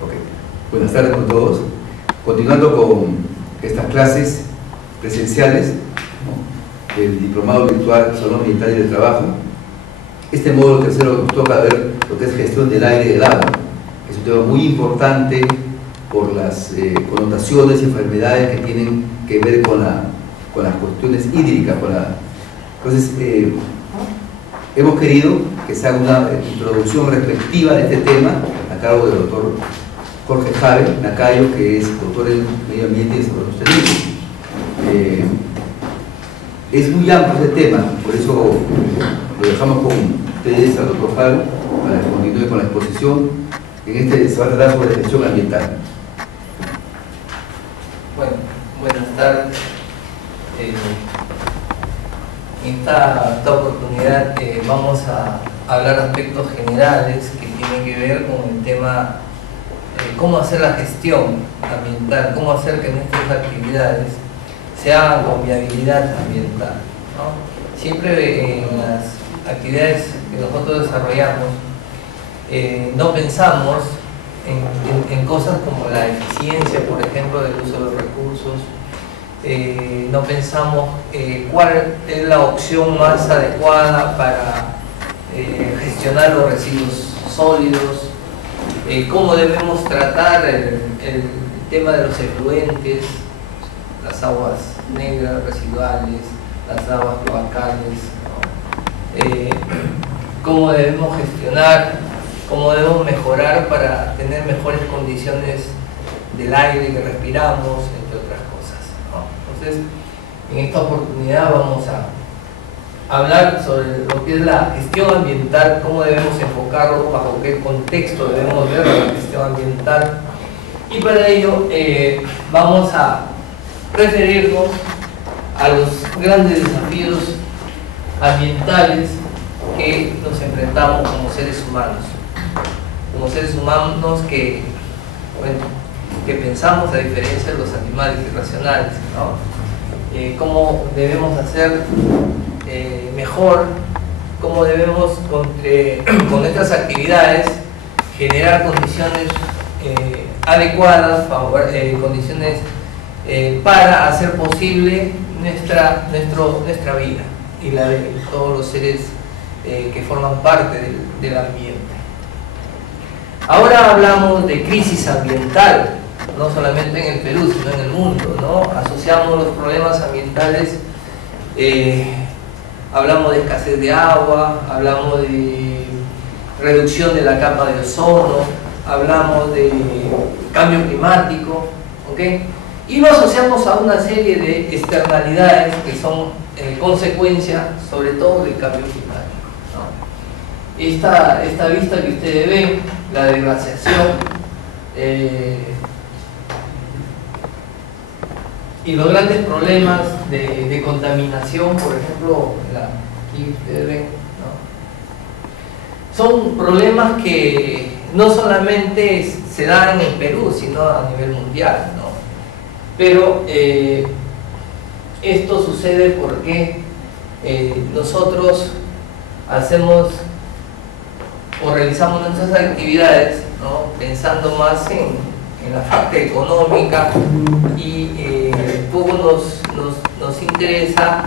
Ok. Buenas tardes con todos. Continuando con estas clases presenciales, ¿no?, del Diplomado Virtual Salud Ambiental y del Trabajo. Este módulo tercero nos toca ver lo que es gestión del aire y del agua. Es un tema muy importante por las connotaciones y enfermedades que tienen que ver con las cuestiones hídricas. Entonces, hemos querido que se haga una introducción respectiva de este tema a cargo del doctor Jorge Javier Nacayo, que es doctor en Medio Ambiente y Desarrollo Sostenible. Es muy amplio este tema, por eso lo dejamos con ustedes al doctor Javier para que continúe con la exposición. Se va a tratar sobre gestión ambiental. Bueno, buenas tardes. En esta oportunidad vamos a hablar aspectos generales que tienen que ver con el tema cómo hacer la gestión ambiental, cómo hacer que nuestras actividades se hagan con viabilidad ambiental, ¿no? Siempre en las actividades que nosotros desarrollamos no pensamos en cosas como la eficiencia, por ejemplo, del uso de los recursos. No pensamos cuál es la opción más adecuada para gestionar los residuos sólidos, cómo debemos tratar el tema de los efluentes, las aguas negras residuales, las aguas cloacales, ¿no? Cómo debemos gestionar, cómo debemos mejorar para tener mejores condiciones del aire que respiramos, entre otras cosas, ¿no? Entonces, en esta oportunidad vamos a hablar sobre lo que es la gestión ambiental, cómo debemos enfocarlo, bajo qué contexto debemos ver la gestión ambiental, y para ello vamos a referirnos a los grandes desafíos ambientales que nos enfrentamos como seres humanos. Como seres humanos que pensamos a diferencia de los animales irracionales, ¿no? Cómo debemos hacer mejor, cómo debemos con estas actividades generar condiciones adecuadas, condiciones para hacer posible nuestra vida y la de todos los seres que forman parte del ambiente. Ahora hablamos de crisis ambiental, no solamente en el Perú, sino en el mundo, ¿no? Asociamos los problemas ambientales, hablamos de escasez de agua, hablamos de reducción de la capa de ozono, hablamos de cambio climático, ¿ok? Y lo asociamos a una serie de externalidades que son consecuencia sobre todo del cambio climático, ¿no? Esta vista que ustedes ven, la desglaciación y los grandes problemas de contaminación, por ejemplo, aquí ustedes ven, ¿no? Son problemas que no solamente se dan en el Perú, sino a nivel mundial, ¿no? Pero esto sucede porque nosotros hacemos o realizamos nuestras actividades, ¿no?, pensando más en la parte económica y poco nos interesa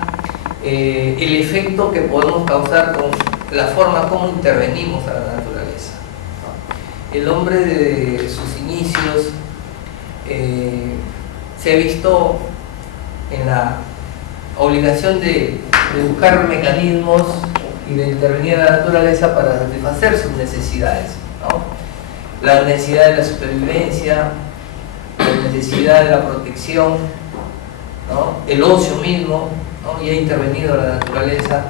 el efecto que podemos causar con la forma como intervenimos a la naturaleza, ¿no? El hombre de sus inicios se ha visto en la obligación de buscar mecanismos y de intervenir en la naturaleza para satisfacer sus necesidades, ¿no? La necesidad de la supervivencia, la necesidad de la protección, ¿no?, el ocio mismo, ¿no?, y ha intervenido la naturaleza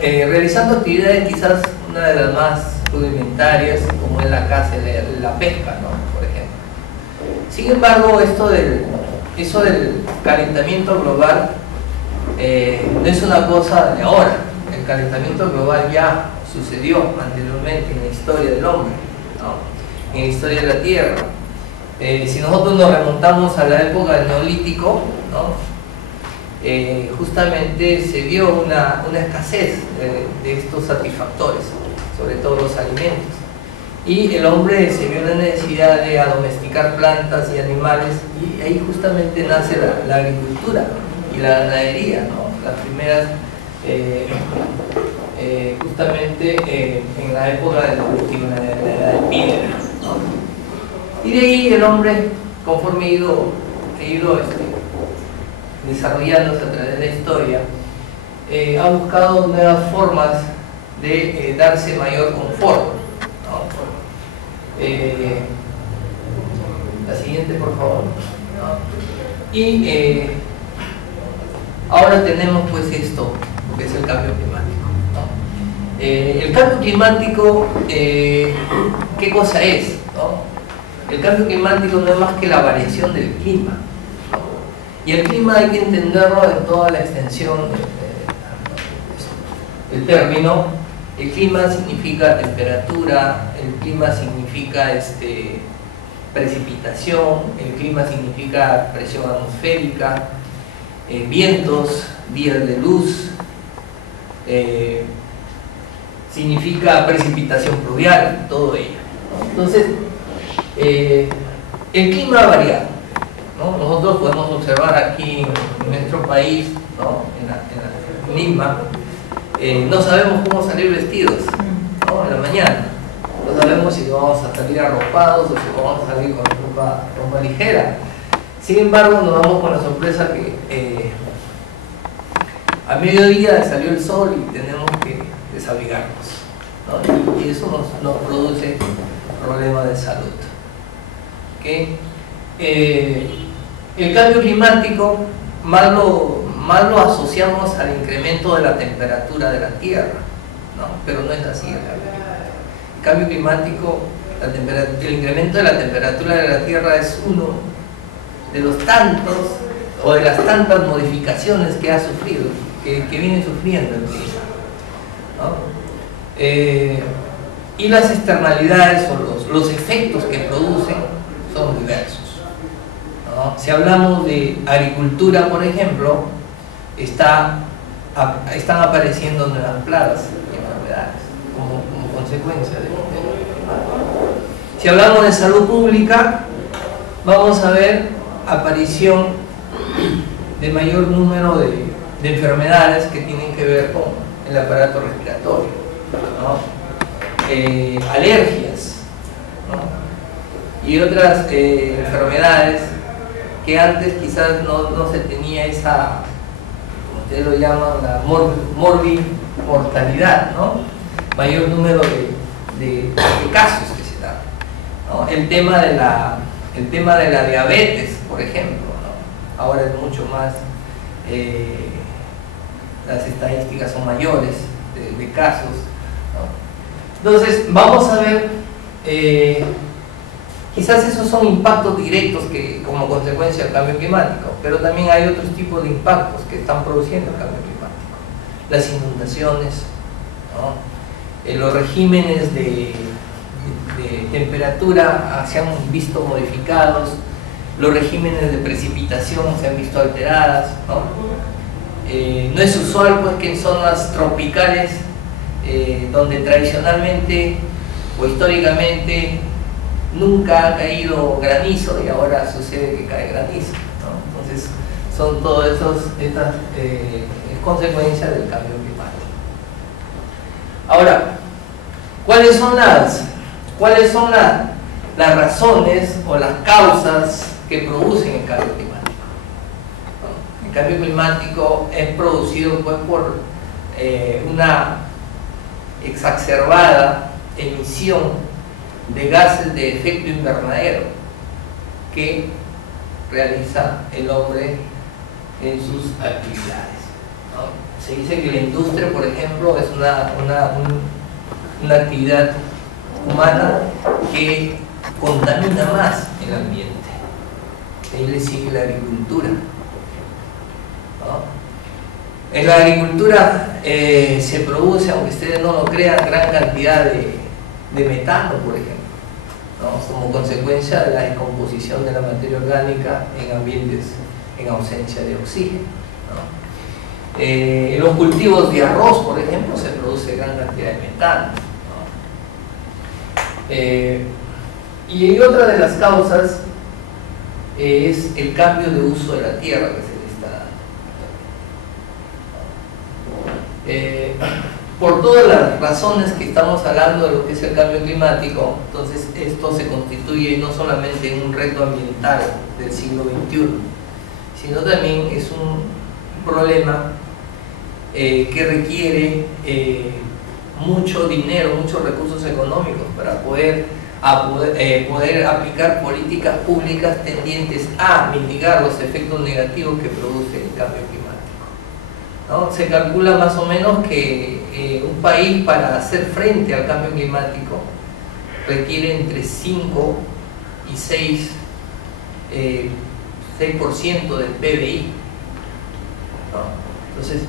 realizando actividades quizás una de las más rudimentarias, como es la caza y la pesca, ¿no?, por ejemplo. Sin embargo, eso del calentamiento global no es una cosa de ahora. El calentamiento global ya sucedió anteriormente en la historia del hombre, ¿no?, en la historia de la Tierra. Si nosotros nos remontamos a la época del Neolítico, ¿no?, justamente se vio una escasez de estos satisfactores, sobre todo los alimentos. y el hombre se vio la necesidad de domesticar plantas y animales, y ahí justamente nace la agricultura y la ganadería, ¿no? Las primeras, justamente en la época del cultivo, en la edad de piedra, ¿no? Y de ahí el hombre, conforme ha ido desarrollándose a través de la historia, ha buscado nuevas formas de darse mayor confort, ¿no? La siguiente, por favor, ¿no? Y ahora tenemos pues esto, que es el cambio climático, ¿no? El cambio climático, ¿qué cosa es, no? El cambio climático no es más que la variación del clima, ¿no? Y el clima hay que entenderlo en toda la extensión del término. El clima significa temperatura, el clima significa precipitación, el clima significa presión atmosférica, vientos, días de luz, significa precipitación pluvial, todo ello, ¿no? Entonces, el clima ha variado, ¿no? Nosotros podemos observar aquí en nuestro país, ¿no? En Lima, no sabemos cómo salir vestidos, ¿no? En la mañana. No sabemos si vamos a salir arropados o si vamos a salir con ropa ligera. Sin embargo, nos damos con la sorpresa que a mediodía salió el sol y tenemos que desabrigarnos, ¿no? Y eso nos produce problemas de salud. ¿Okay? El cambio climático más lo asociamos al incremento de la temperatura de la Tierra, ¿no? Pero no es así el cambio climático. El incremento de la temperatura de la Tierra es uno de los tantos o de las tantas modificaciones que ha sufrido, que viene sufriendo el clima, ¿no? Y las externalidades o los efectos que producen son diversos, ¿no? Si hablamos de agricultura, por ejemplo, están apareciendo nuevas plagas y enfermedades como consecuencia de esto. Si hablamos de salud pública, vamos a ver aparición de mayor número de enfermedades que tienen que ver con el aparato respiratorio, ¿no? Alergias, ¿no? Y otras enfermedades que antes quizás no se tenía esa, como ustedes lo llaman, la mortalidad, ¿no? Mayor número de casos que se dan, ¿no? El tema de la diabetes, por ejemplo, ¿no? Ahora es mucho más, las estadísticas son mayores de casos, ¿no? Entonces vamos a ver, quizás esos son impactos directos que como consecuencia del cambio climático, pero también hay otros tipos de impactos que están produciendo el cambio climático. Las inundaciones, ¿no? Los regímenes de temperatura se han visto modificados, los regímenes de precipitación se han visto alteradas, ¿no? No es usual pues que en zonas tropicales, donde tradicionalmente o históricamente nunca ha caído granizo y ahora sucede que cae granizo, ¿no? Entonces son todas estas consecuencias del cambio climático. Ahora, ¿cuáles son las razones o las causas que producen el cambio climático? ¿No? El cambio climático es producido pues por una exacerbada emisión de gases de efecto invernadero que realiza el hombre en sus actividades, ¿no? Se dice que la industria, por ejemplo, es una actividad humana que contamina más el ambiente. Ahí le sigue la agricultura, ¿no? En la agricultura se produce, aunque ustedes no lo crean, gran cantidad de metano, por ejemplo, ¿no? Como consecuencia de la descomposición de la materia orgánica en ambientes en ausencia de oxígeno, ¿no? En los cultivos de arroz, por ejemplo, se produce gran cantidad de metano, ¿no? Y otra de las causas es el cambio de uso de la tierra que se le está dando. Por todas las razones que estamos hablando de lo que es el cambio climático, entonces esto se constituye no solamente en un reto ambiental del siglo XXI, sino también es un problema que requiere mucho dinero, muchos recursos económicos para poder aplicar políticas públicas tendientes a mitigar los efectos negativos que produce el cambio climático, ¿no? Se calcula más o menos que un país, para hacer frente al cambio climático, requiere entre 5 y 6% del PBI, ¿no? Entonces,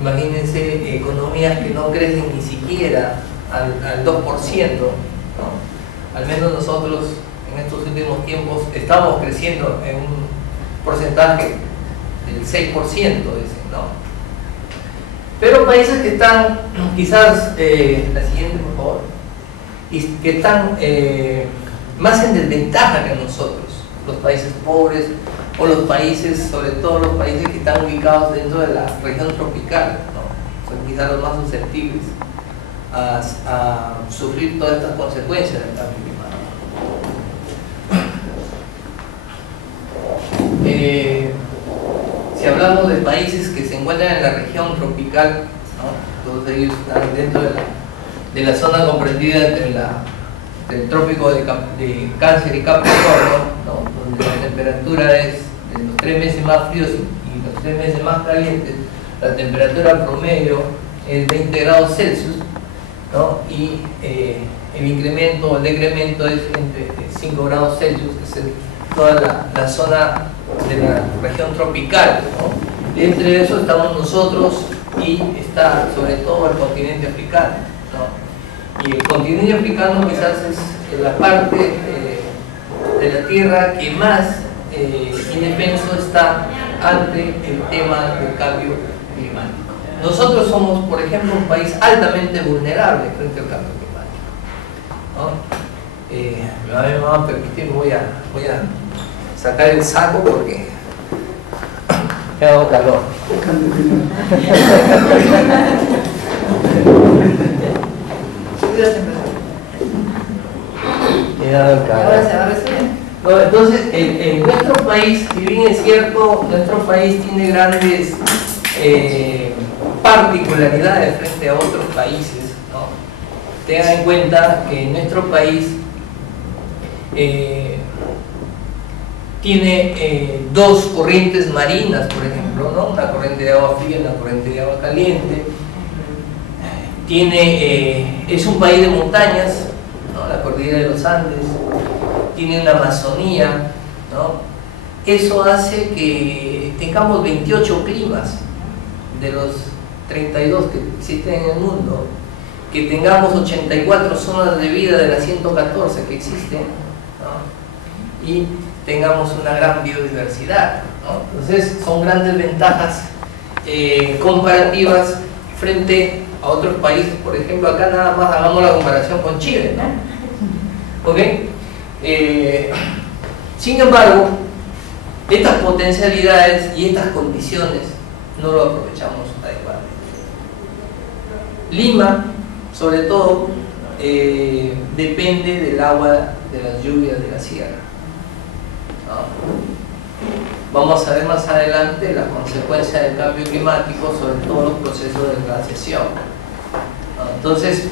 imagínense economías que no crecen ni siquiera al 2%, ¿no? Al menos nosotros en estos últimos tiempos estamos creciendo en un porcentaje del 6%, dicen, ¿no? Pero países que están, quizás, la siguiente por favor, que están más en desventaja que nosotros, los países pobres o los países, sobre todo los países que están ubicados dentro de la región tropical, ¿no? Son quizás los más susceptibles a sufrir todas estas consecuencias del cambio climático. Si hablamos de países que se encuentran en la región tropical, ¿no? Todos ellos están dentro de la zona comprendida entre el trópico de Cáncer y Capricornio, ¿no? Donde la temperatura es de los 3 meses más fríos y los 3 meses más calientes, la temperatura promedio es 20 grados Celsius, ¿no? Y el incremento o el decremento es entre 5 grados Celsius, que es toda la zona de la región tropical, ¿no? Entre eso estamos nosotros y está sobre todo el continente africano, ¿no? Y el continente africano quizás es la parte de la Tierra que más indefenso está ante el tema del cambio climático. Nosotros somos, por ejemplo, un país altamente vulnerable frente al cambio climático, ¿no? A mí me van a permitir, voy a sacar el saco porque me ha dado calor. Ahora se va a resolver. No, entonces, en nuestro país, si bien es cierto, nuestro país tiene grandes particularidades frente a otros países, ¿no? Tengan en cuenta que nuestro país tiene dos corrientes marinas, por ejemplo, ¿no? Una corriente de agua fría y una corriente de agua caliente. Es un país de montañas, ¿no? La cordillera de los Andes, tiene una Amazonía, ¿no? Eso hace que tengamos 28 climas de los 32 que existen en el mundo, que tengamos 84 zonas de vida de las 114 que existen, ¿no? Y tengamos una gran biodiversidad, ¿no? Entonces son grandes ventajas comparativas frente a otros países. Por ejemplo, acá nada más hagamos la comparación con Chile, ¿no? ¿Ok? Sin embargo, estas potencialidades y estas condiciones no lo aprovechamos adecuadamente. Lima, sobre todo, depende del agua de las lluvias de la sierra, ¿no? Vamos a ver más adelante las consecuencias del cambio climático sobre todos los procesos de glaciación, ¿no? Entonces,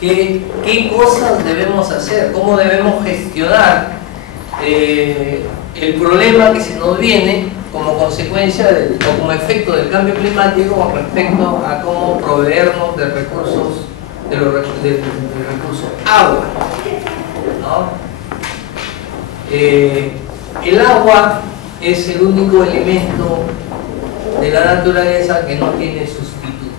¿qué cosas debemos hacer? ¿Cómo debemos gestionar el problema que se nos viene como consecuencia o como efecto del cambio climático con respecto a cómo proveernos de recursos, del recurso agua, ¿no? El agua es el único elemento de la naturaleza que no tiene sustituto,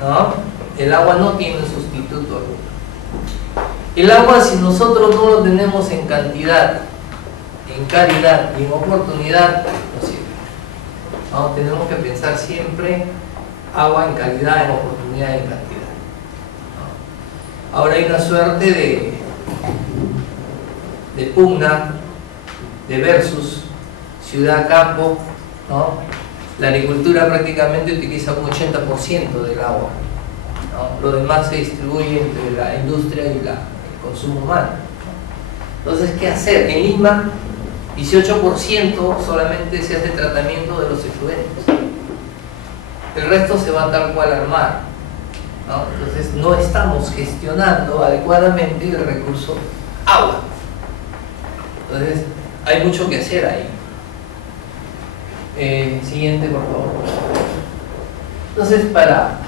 ¿no? El agua no tiene sustituto alguno. El agua, si nosotros no lo tenemos en cantidad, en calidad y en oportunidad, no sirve, ¿no? Tenemos que pensar siempre agua en calidad, en oportunidad y en cantidad, ¿no? ahora hay una suerte de pugna, de versus ciudad-campo, ¿no? La agricultura prácticamente utiliza un 80% del agua, ¿no? Lo demás se distribuye entre la industria y el consumo humano. Entonces, ¿qué hacer? En Lima, 18% solamente se hace tratamiento de los efluentes. El resto se va tal cual al mar, ¿no? Entonces, no estamos gestionando adecuadamente el recurso agua. Entonces, hay mucho que hacer ahí. Siguiente, por favor. Entonces, para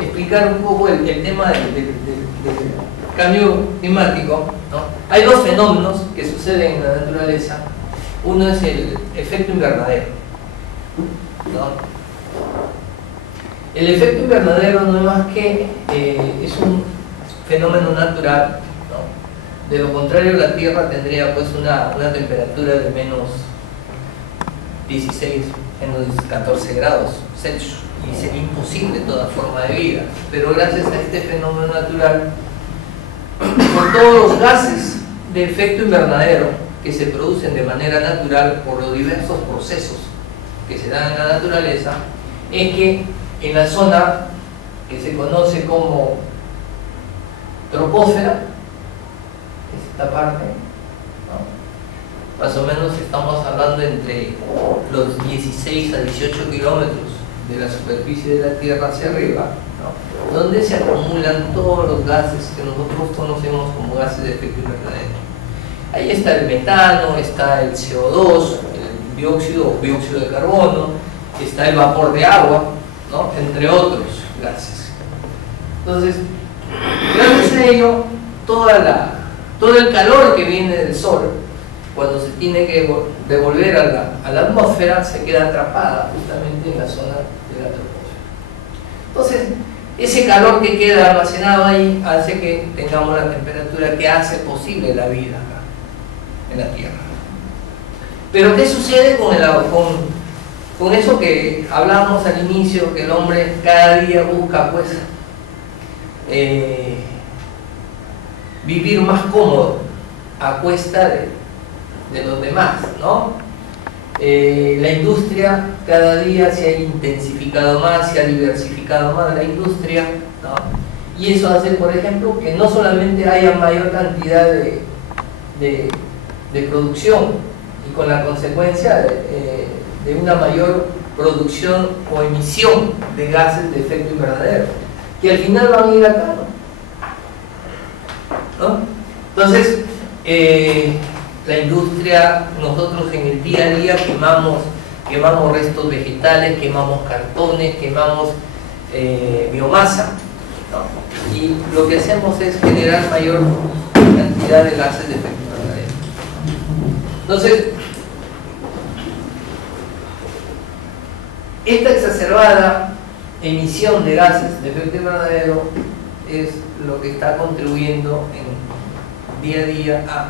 explicar un poco el tema del cambio climático, ¿no? Hay dos fenómenos que suceden en la naturaleza. Uno es el efecto invernadero, ¿no? El efecto invernadero no es más que es un fenómeno natural, ¿no? De lo contrario, la Tierra tendría pues una temperatura de menos 16, menos 14 grados Celsius, y sería imposible toda forma de vida. Pero gracias a este fenómeno natural, por todos los gases de efecto invernadero que se producen de manera natural por los diversos procesos que se dan en la naturaleza, es que en la zona que se conoce como troposfera, esta parte, ¿no? Más o menos estamos hablando entre los 16 a 18 kilómetros de la superficie de la Tierra hacia arriba, ¿no? Donde se acumulan todos los gases que nosotros conocemos como gases de efecto invernadero. Ahí está el metano, está el CO2, el dióxido o dióxido de carbono, está el vapor de agua, ¿no? Entre otros gases. Entonces, gracias a ello, todo el calor que viene del Sol, cuando se tiene que devolver a la atmósfera, se queda atrapada justamente en la zona de la troposfera. Entonces, ese calor que queda almacenado ahí hace que tengamos la temperatura que hace posible la vida acá, en la Tierra. Pero ¿qué sucede con eso que hablábamos al inicio, que el hombre cada día busca pues vivir más cómodo a cuesta de los demás, ¿no? La industria cada día se ha intensificado más, se ha diversificado más la industria, ¿no? Y eso hace, por ejemplo, que no solamente haya mayor cantidad de producción, y con la consecuencia de una mayor producción o emisión de gases de efecto invernadero, que al final van a ir acá, ¿no? Entonces, la industria, nosotros en el día a día quemamos restos vegetales, quemamos cartones, quemamos biomasa, ¿no? Y lo que hacemos es generar mayor cantidad de gases de efecto invernadero. Entonces, esta exacerbada emisión de gases de efecto invernadero es lo que está contribuyendo en día a día a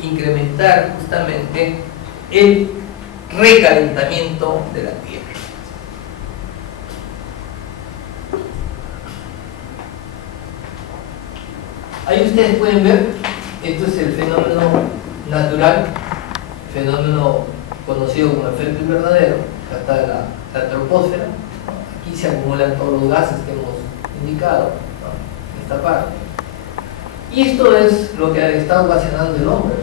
incrementar justamente el recalentamiento de la Tierra. Ahí ustedes pueden ver, esto es el fenómeno natural, fenómeno conocido como efecto invernadero. Acá está la troposfera, ¿no? Aquí se acumulan todos los gases que hemos indicado, ¿no? En esta parte. Y esto es lo que está ocasionando el hombre, ¿no?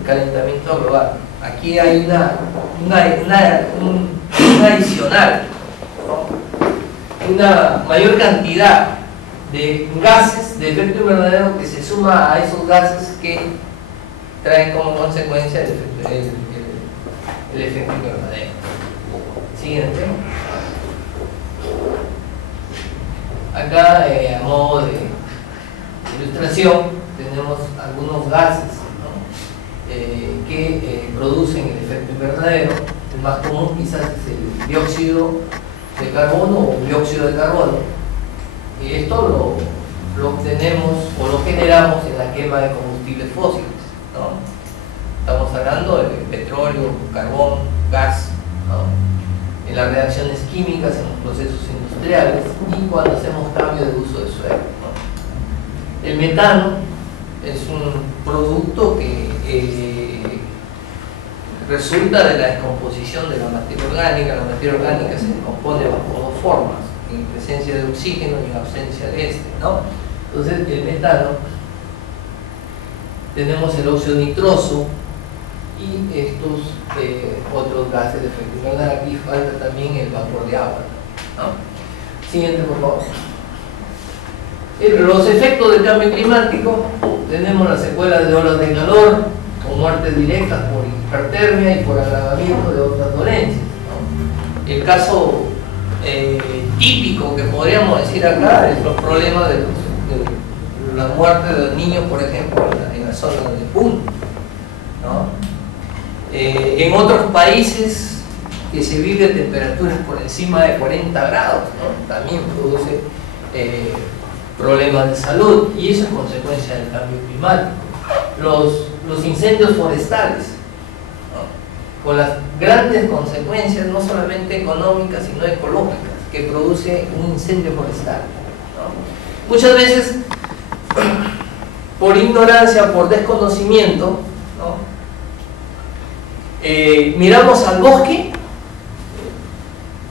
El calentamiento global. Aquí hay un adicional, ¿no? Una mayor cantidad de gases de efecto invernadero que se suma a esos gases que traen como consecuencia el efecto invernadero. Siguiente. Acá, a modo de ilustración, tenemos algunos gases, ¿no? Que producen el efecto invernadero. El más común quizás es el dióxido de carbono o dióxido de carbono. Y esto lo obtenemos o lo generamos en la quema de combustibles fósiles, ¿no? Estamos hablando de petróleo, carbón, gas, ¿no? En las reacciones químicas, en los procesos industriales y cuando hacemos cambio de uso de suelo, ¿no? El metano es un producto que resulta de la descomposición de la materia orgánica. La materia orgánica se descompone bajo dos formas, en presencia de oxígeno y en ausencia de este, ¿no? Entonces, el metano, tenemos el óxido nitroso y estos otros gases de efecto invernadero. Aquí falta también el vapor de agua, ¿no? Siguiente, por favor. Los efectos del cambio climático: tenemos las secuelas de olas de calor, o muertes directas por hipertermia y por agravamiento de otras dolencias, ¿no? El caso típico que podríamos decir acá es los problemas de la muerte de los niños, por ejemplo, en la zona de Puno, ¿no? En otros países que se vive temperaturas por encima de 40 grados, ¿no? También produce problemas de salud, y eso es consecuencia del cambio climático. Los incendios forestales, ¿no? Con las grandes consecuencias, no solamente económicas, sino ecológicas, que produce un incendio forestal, ¿no? Muchas veces, por ignorancia, por desconocimiento, ¿no? Miramos al bosque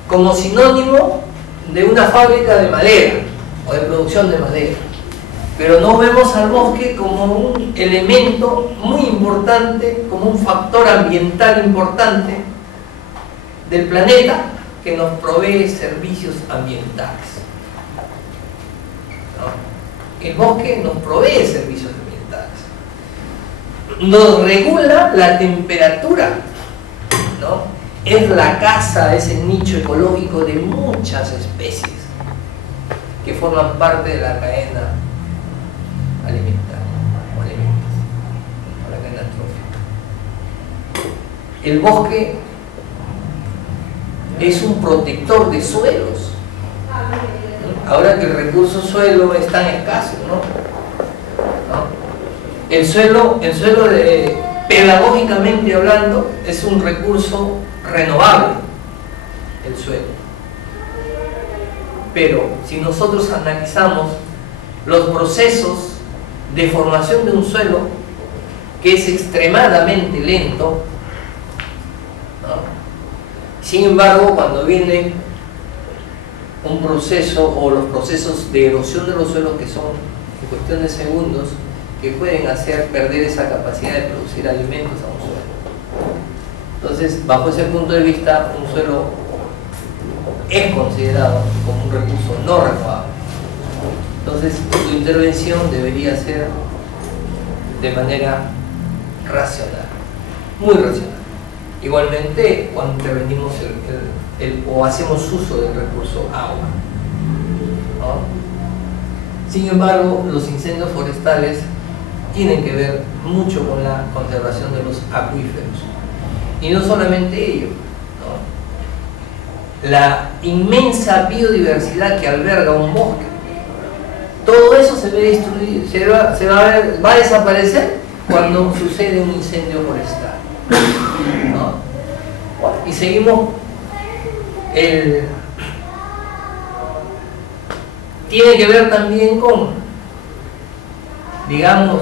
como sinónimo de una fábrica de madera o de producción de madera, pero no vemos al bosque como un elemento muy importante, como un factor ambiental importante del planeta que nos provee servicios ambientales, ¿no? El bosque nos provee servicios ambientales, nos regula la temperatura, ¿no? Es la casa, es el nicho ecológico de muchas especies que forman parte de la cadena alimentaria o alimentaria, o la cadena trófica. El bosque es un protector de suelos. Ahora que el recurso suelo es tan escaso, ¿no? El suelo pedagógicamente hablando, es un recurso renovable, el suelo. Pero si nosotros analizamos los procesos de formación de un suelo, que es extremadamente lento, ¿no? Sin embargo, cuando viene un proceso, o los procesos de erosión de los suelos, que son en cuestión de segundos, que pueden hacer perder esa capacidad de producir alimentos a un suelo. Entonces, bajo ese punto de vista, un suelo es considerado como un recurso no renovable. Entonces, tu intervención debería ser de manera racional, muy racional. Igualmente, cuando intervenimos o hacemos uso del recurso agua, ¿no? Sin embargo, los incendios forestales tienen que ver mucho con la conservación de los acuíferos. Y no solamente ello, ¿no? La inmensa biodiversidad que alberga un bosque, todo eso se ve destruido, va a desaparecer cuando sucede un incendio forestal, ¿no? Y seguimos tiene que ver también con, digamos,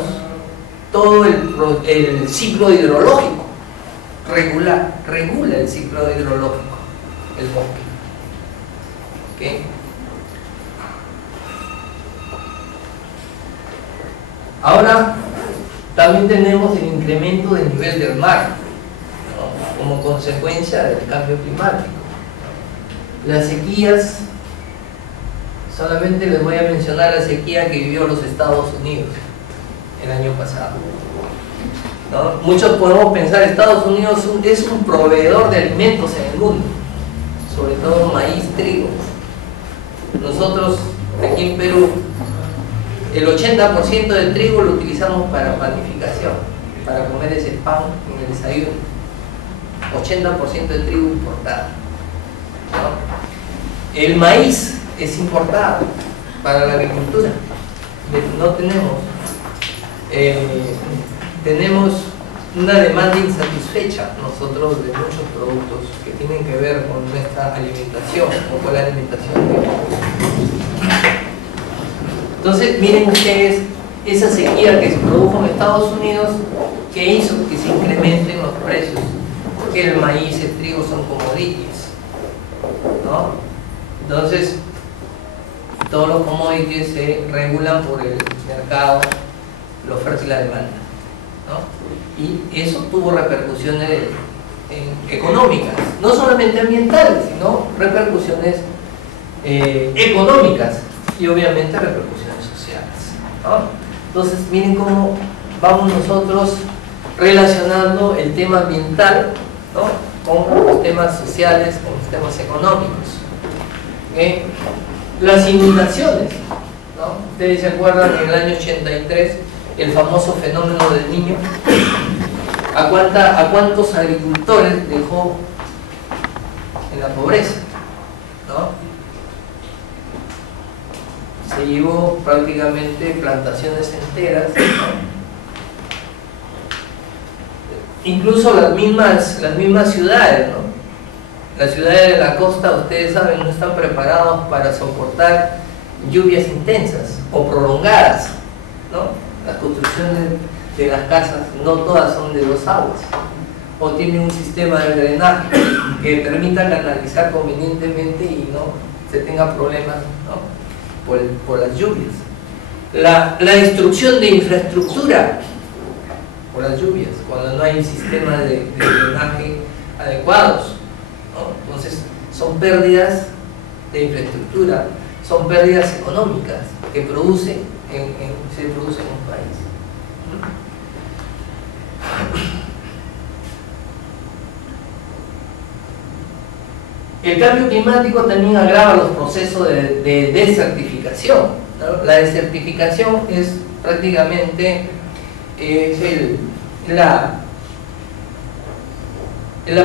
todo el ciclo hidrológico. Regula el ciclo hidrológico, el bosque. ¿Okay? Ahora también tenemos el incremento del nivel del mar, ¿no? Como consecuencia del cambio climático. Las sequías, solamente les voy a mencionar la sequía que vivió los Estados Unidos el año pasado, ¿no? Muchos podemos pensar, Estados Unidos es un proveedor de alimentos en el mundo, sobre todo maíz, trigo. Nosotros aquí en Perú, el 80% del trigo lo utilizamos para panificación, para comer ese pan en el desayuno. 80% del trigo importado, ¿no? El maíz es importado para la agricultura. No tenemos una demanda insatisfecha nosotros de muchos productos que tienen que ver con nuestra alimentación o con la alimentación de... Entonces, miren ustedes esa sequía que se produjo en Estados Unidos, que hizo que se incrementen los precios, porque el maíz, el trigo son commodities, ¿no? Entonces, todos los commodities se regulan por el mercado, la oferta y la demanda, ¿no? Y eso tuvo repercusiones económicas, no solamente ambientales, sino repercusiones económicas y obviamente repercusiones sociales, ¿no? Entonces, miren cómo vamos nosotros relacionando el tema ambiental, ¿no?, con los temas sociales, con los temas económicos. Las inundaciones, ¿no? Ustedes se acuerdan en el año 83 el famoso fenómeno del Niño. ¿A cuántos agricultores dejó en la pobreza? ¿No? Se llevó prácticamente plantaciones enteras, ¿no? Incluso las mismas ciudades, ¿no? Las ciudades de la costa, ustedes saben, no están preparados para soportar lluvias intensas o prolongadas, ¿no? Las construcciones de las casas no todas son de 2 aguas, o tienen un sistema de drenaje que permita canalizar convenientemente y no se tenga problemas, ¿no?, por las lluvias. La destrucción de infraestructura por las lluvias, cuando no hay sistema de drenaje adecuados, ¿no? Entonces son pérdidas de infraestructura, son pérdidas económicas que se producen en un país. El cambio climático también agrava los procesos de desertificación, ¿no? La desertificación es prácticamente la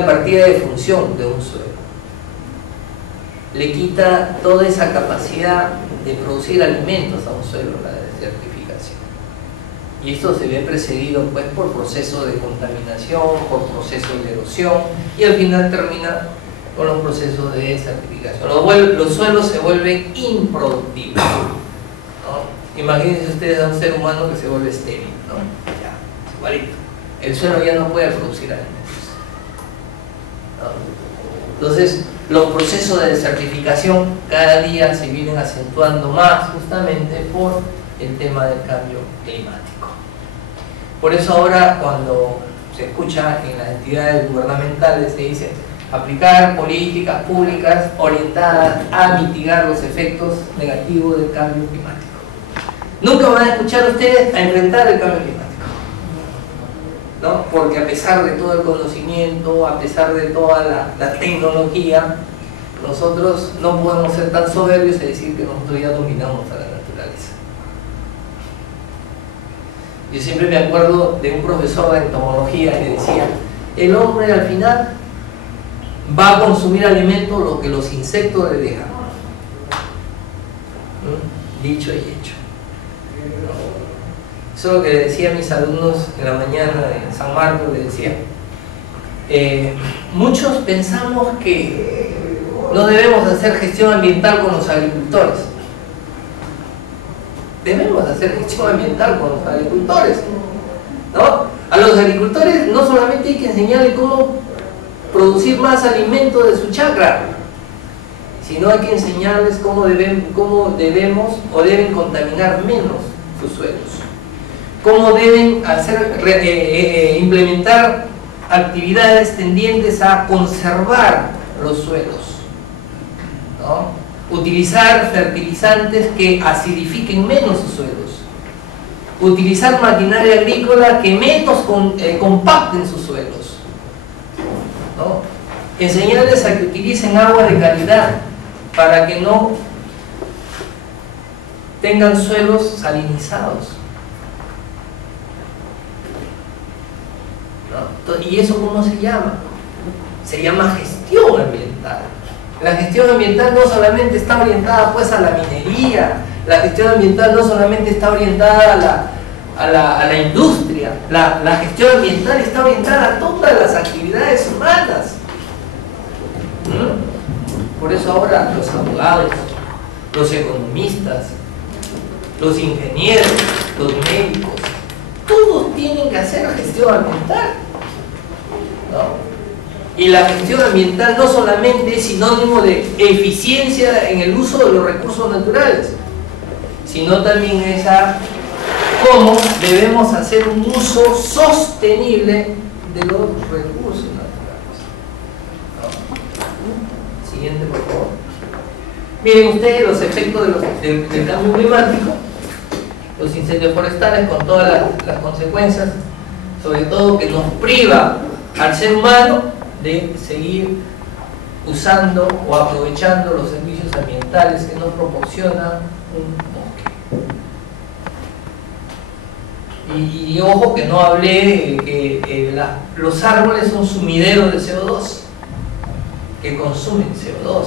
partida de función de un suelo. Le quita toda esa capacidad de producir alimentos a un suelo, la desertificación. Y esto se ve precedido, pues, por procesos de contaminación, por procesos de erosión, y al final termina con los procesos de desertificación. Los suelos se vuelven improductivos, ¿no? Imagínense ustedes a un ser humano que se vuelve estéril, ¿no? Ya, igualito. El suelo ya no puede producir alimentos, ¿no? Entonces, los procesos de desertificación cada día se vienen acentuando más, justamente por el tema del cambio climático. Por eso ahora, cuando se escucha en las entidades gubernamentales, se dice aplicar políticas públicas orientadas a mitigar los efectos negativos del cambio climático. Nunca van a escuchar ustedes a enfrentar el cambio climático, ¿no? Porque a pesar de todo el conocimiento, a pesar de toda la tecnología, nosotros no podemos ser tan soberbios y decir que nosotros ya dominamos a la naturaleza. Yo siempre me acuerdo de un profesor de entomología que decía: el hombre al final va a consumir alimento lo que los insectos le dejan. Dicho y hecho. Eso es lo que le decía a mis alumnos en la mañana en San Marcos. Le decía: muchos pensamos que no debemos hacer gestión ambiental con los agricultores. Debemos hacer gestión ambiental con los agricultores, ¿no? A los agricultores no solamente hay que enseñarles cómo producir más alimento de su chacra, sino hay que enseñarles cómo debemos o deben contaminar menos sus suelos, cómo deben implementar actividades tendientes a conservar los suelos, ¿no? Utilizar fertilizantes que acidifiquen menos sus suelos, utilizar maquinaria agrícola que menos compacten sus suelos, ¿no? Enseñarles a que utilicen agua de calidad para que no tengan suelos salinizados, ¿no? ¿Y eso cómo se llama? Se llama gestión ambiental. La gestión ambiental no solamente está orientada, pues, a la minería. La gestión ambiental no solamente está orientada a la industria. La gestión ambiental está orientada a todas las actividades humanas. Por eso ahora los abogados, los economistas, los ingenieros, los médicos, todos tienen que hacer gestión ambiental, ¿no? Y la gestión ambiental no solamente es sinónimo de eficiencia en el uso de los recursos naturales, sino también es a cómo debemos hacer un uso sostenible de los recursos naturales, ¿no? Siguiente, por favor. Miren ustedes los efectos del cambio climático, los incendios forestales con todas las consecuencias, sobre todo que nos priva al ser humano de seguir usando o aprovechando los servicios ambientales que nos proporciona un bosque. Y ojo que no hablé de que los árboles son sumideros de CO2, que consumen CO2,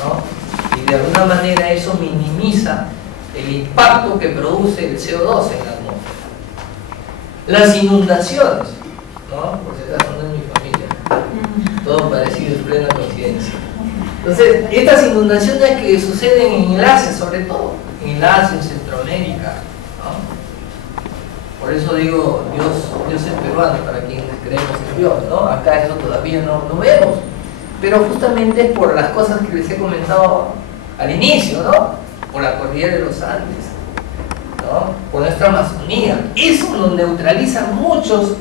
¿no? Y de alguna manera eso minimiza el impacto que produce el CO2 en la atmósfera. Las inundaciones, ¿no? Por si acaso no es mi familia, todo parecido, es plena coincidencia. Entonces, estas inundaciones que suceden en el Asia, sobre todo, en el Asia, en Centroamérica, ¿no? Por eso digo, Dios es peruano, para quienes creemos en Dios, ¿no? Acá eso todavía no vemos, pero justamente es por las cosas que les he comentado al inicio, ¿no? Por la cordillera de los Andes, ¿no? Por nuestra Amazonía. Eso nos neutraliza muchos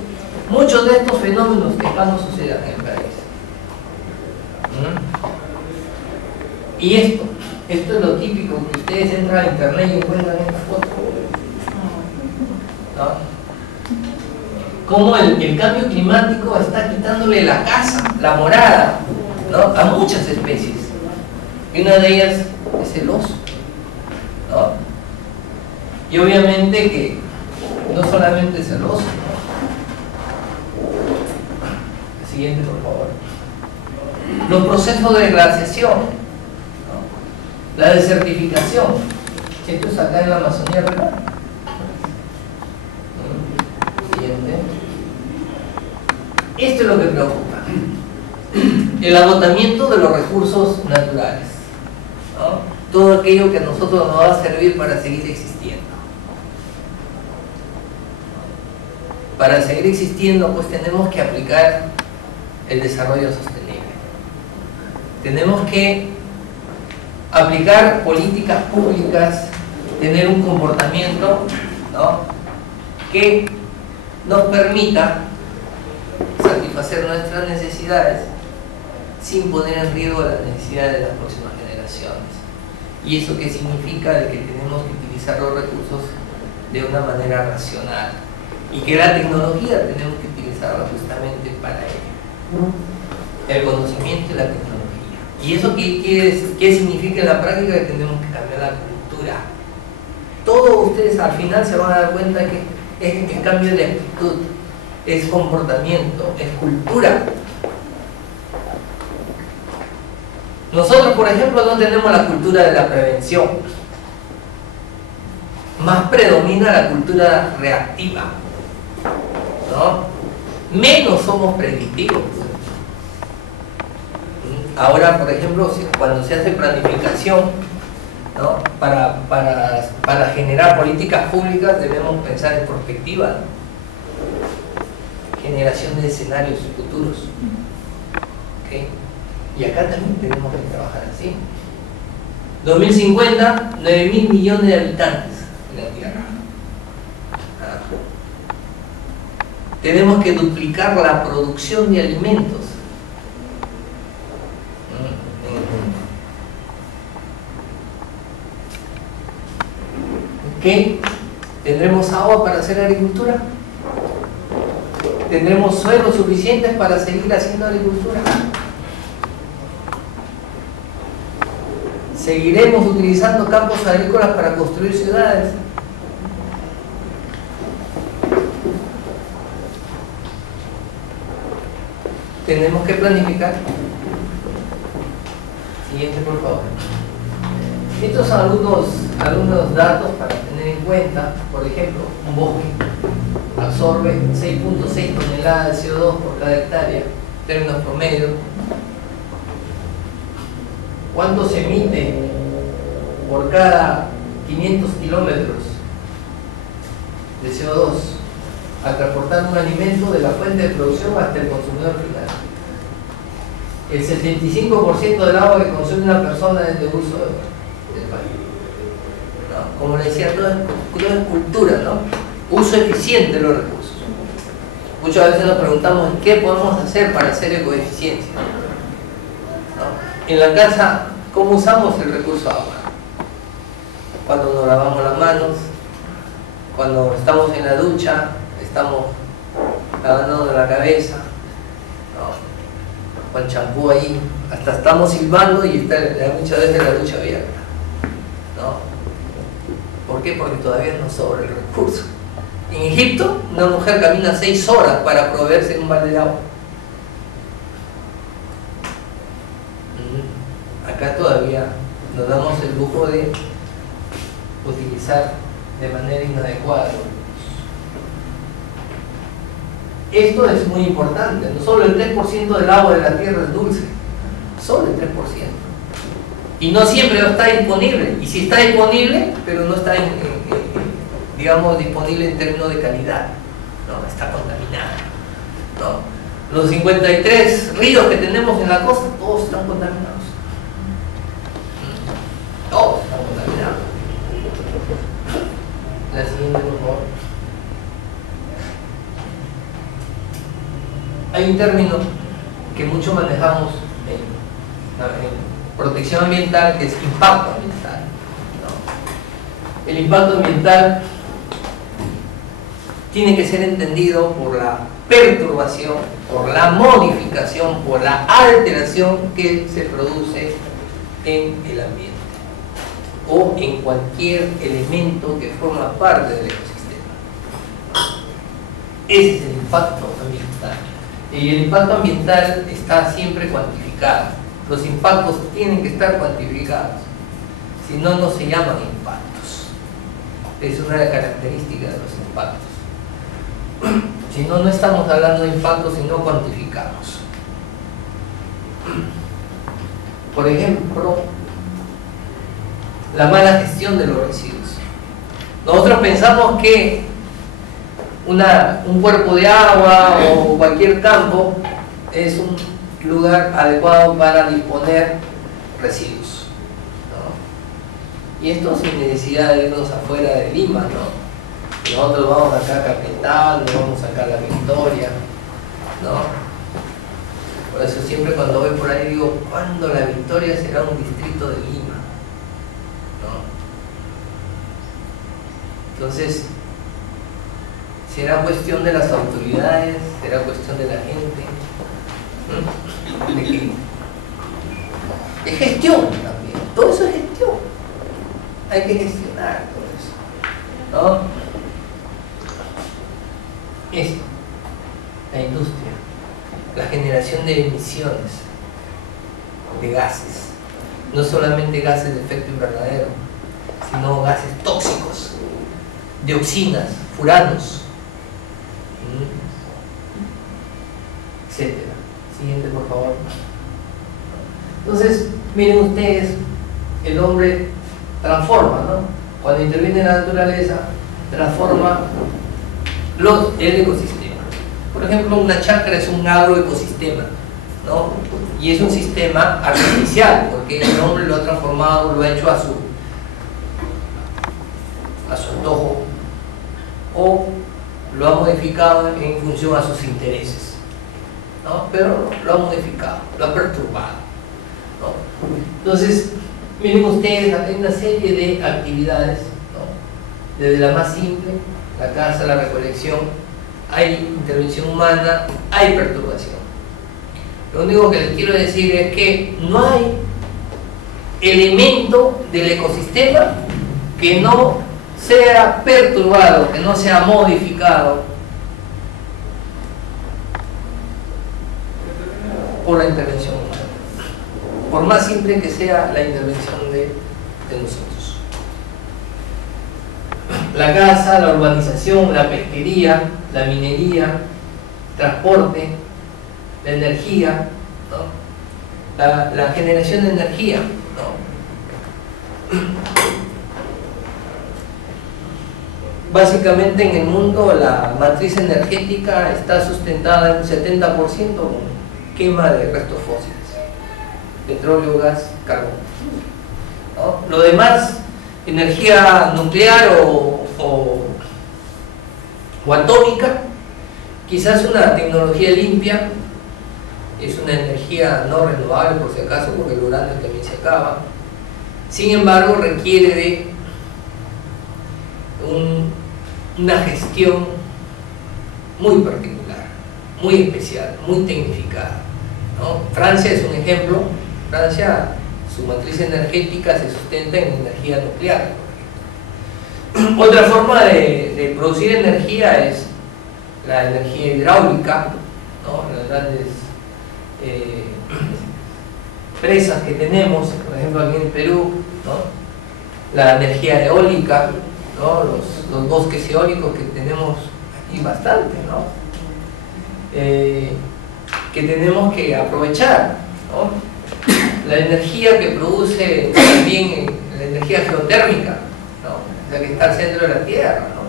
de estos fenómenos que van a suceder en el país. Y esto es lo típico que ustedes entran a internet y encuentran esta foto, ¿no? Cómo el cambio climático está quitándole la casa, la morada, ¿no? A muchas especies, y una de ellas es el oso, ¿no? Y obviamente que no solamente es el oso, ¿no? Siguiente, por favor. Los procesos de glaciación, ¿no? La desertificación. Esto es acá en la Amazonía, ¿verdad? Siguiente. Esto es lo que preocupa. El agotamiento de los recursos naturales, ¿no? Todo aquello que a nosotros nos va a servir para seguir existiendo. Para seguir existiendo, pues tenemos que aplicar el desarrollo sostenible. Tenemos que aplicar políticas públicas, tener un comportamiento, ¿no?, que nos permita satisfacer nuestras necesidades sin poner en riesgo las necesidades de las próximas generaciones. ¿Y eso qué significa? De que tenemos que utilizar los recursos de una manera racional y que la tecnología tenemos que utilizarla justamente para ello. El conocimiento y la tecnología. ¿Y eso qué significa en la práctica? Que tenemos que cambiar la cultura. Todos ustedes al final se van a dar cuenta que es cambio de actitud, es comportamiento, es cultura. Nosotros, por ejemplo, no tenemos la cultura de la prevención. Más predomina la cultura reactiva, ¿no? Menos somos predictivos. Ahora, por ejemplo, cuando se hace planificación, ¿no?, para generar políticas públicas, debemos pensar en perspectiva, ¿no? Generación de escenarios futuros. ¿Okay? Y acá también tenemos que trabajar así. 2050, 9.000 millones de habitantes en la Tierra. Tenemos que duplicar la producción de alimentos en el mundo. ¿Qué? ¿Tendremos agua para hacer agricultura? ¿Tendremos suelos suficientes para seguir haciendo agricultura? ¿Seguiremos utilizando campos agrícolas para construir ciudades? Tenemos que planificar. Siguiente, por favor. Estos son algunos datos para tener en cuenta. Por ejemplo, un bosque absorbe 6.6 toneladas de CO2 por cada hectárea, en términos promedio. ¿Cuánto se emite por cada 500 kilómetros de CO2 al transportar un alimento de la fuente de producción hasta el consumidor final. El 75% del agua que consume una persona es de uso del país. ¿No? Como le decía, todo es cultura, ¿no? Uso eficiente de los recursos. Muchas veces nos preguntamos qué podemos hacer para hacer ecoeficiencia, ¿no? En la casa, ¿cómo usamos el recurso agua? Cuando nos lavamos las manos, cuando estamos en la ducha, estamos lavándonos la cabeza, ¿no? Con champú ahí, hasta estamos silbando y está muchas veces la ducha abierta, ¿no? ¿Por qué? Porque todavía nos sobra el recurso. En Egipto, una mujer camina 6 horas para proveerse un balde de agua. Acá todavía nos damos el lujo de utilizar de manera inadecuada. Esto es muy importante. No solo el 3% del agua de la tierra es dulce, solo el 3%. Y no siempre está disponible. Y si está disponible, pero no está digamos, disponible en términos de calidad, no, está contaminada, ¿no? Los 53 ríos que tenemos en la costa, todos están contaminados. Todos están contaminados. La siguiente, por favor. Hay un término que mucho manejamos en protección ambiental, que es impacto ambiental, ¿no? El impacto ambiental tiene que ser entendido por la perturbación, por la modificación, por la alteración que se produce en el ambiente o en cualquier elemento que forma parte del ecosistema. Ese es el impacto ambiental. Y el impacto ambiental está siempre cuantificado. Los impactos tienen que estar cuantificados. Si no, no se llaman impactos. Es una de las características de los impactos. Si no, no estamos hablando de impactos, sino cuantificados. Por ejemplo, la mala gestión de los residuos. Nosotros pensamos que un cuerpo de agua o cualquier campo es un lugar adecuado para disponer residuos, ¿no? Y esto sin necesidad de irnos afuera de Lima, ¿no? Nosotros vamos acá a Capital, vamos acá a La Victoria, ¿no? Por eso siempre cuando voy por ahí digo, ¿cuándo La Victoria será un distrito de Lima? ¿No? Entonces, será cuestión de las autoridades, será cuestión de la gente, ¿no? ¿De qué? De gestión también, todo eso es gestión. Hay que gestionar todo eso, ¿no? Es la industria, la generación de emisiones de gases, no solamente gases de efecto invernadero, sino gases tóxicos, dioxinas, furanos, etcétera. Siguiente, por favor. Entonces, miren ustedes, el hombre transforma, ¿no? Cuando interviene en la naturaleza, transforma el ecosistema. Por ejemplo, una chacra es un agroecosistema, ¿no? Y es un sistema artificial, porque el hombre lo ha transformado, lo ha hecho a su antojo, o lo ha modificado en función a sus intereses, ¿no? Pero lo ha modificado, lo ha perturbado, ¿no? Entonces, miren ustedes, hay una serie de actividades, ¿no? Desde la más simple, la caza, la recolección, hay intervención humana, hay perturbación. Lo único que les quiero decir es que no hay elemento del ecosistema que no sea perturbado, que no sea modificado por la intervención humana, por más simple que sea la intervención de nosotros. La caza, la urbanización, la pesquería, la minería, transporte, la energía, ¿no? La generación de energía, ¿no? básicamente en el mundo la matriz energética está sustentada en un 70% con quema de restos fósiles, petróleo, gas, carbón, ¿no? Lo demás, energía nuclear o atómica, quizás una tecnología limpia, es una energía no renovable por si acaso, porque el uranio también se acaba. Sin embargo, requiere de una gestión muy particular, muy especial, muy tecnificada, ¿no? Francia es un ejemplo. Francia, su matriz energética se sustenta en energía nuclear. Otra forma de producir energía es la energía hidráulica, ¿no? Las grandes presas que tenemos, por ejemplo aquí en Perú, ¿no? La energía eólica, ¿no? Los bosques eólicos que tenemos aquí bastante, ¿no? Que tenemos que aprovechar, ¿no? La energía que produce también la energía geotérmica, ¿no? La que está al centro de la Tierra, ¿no?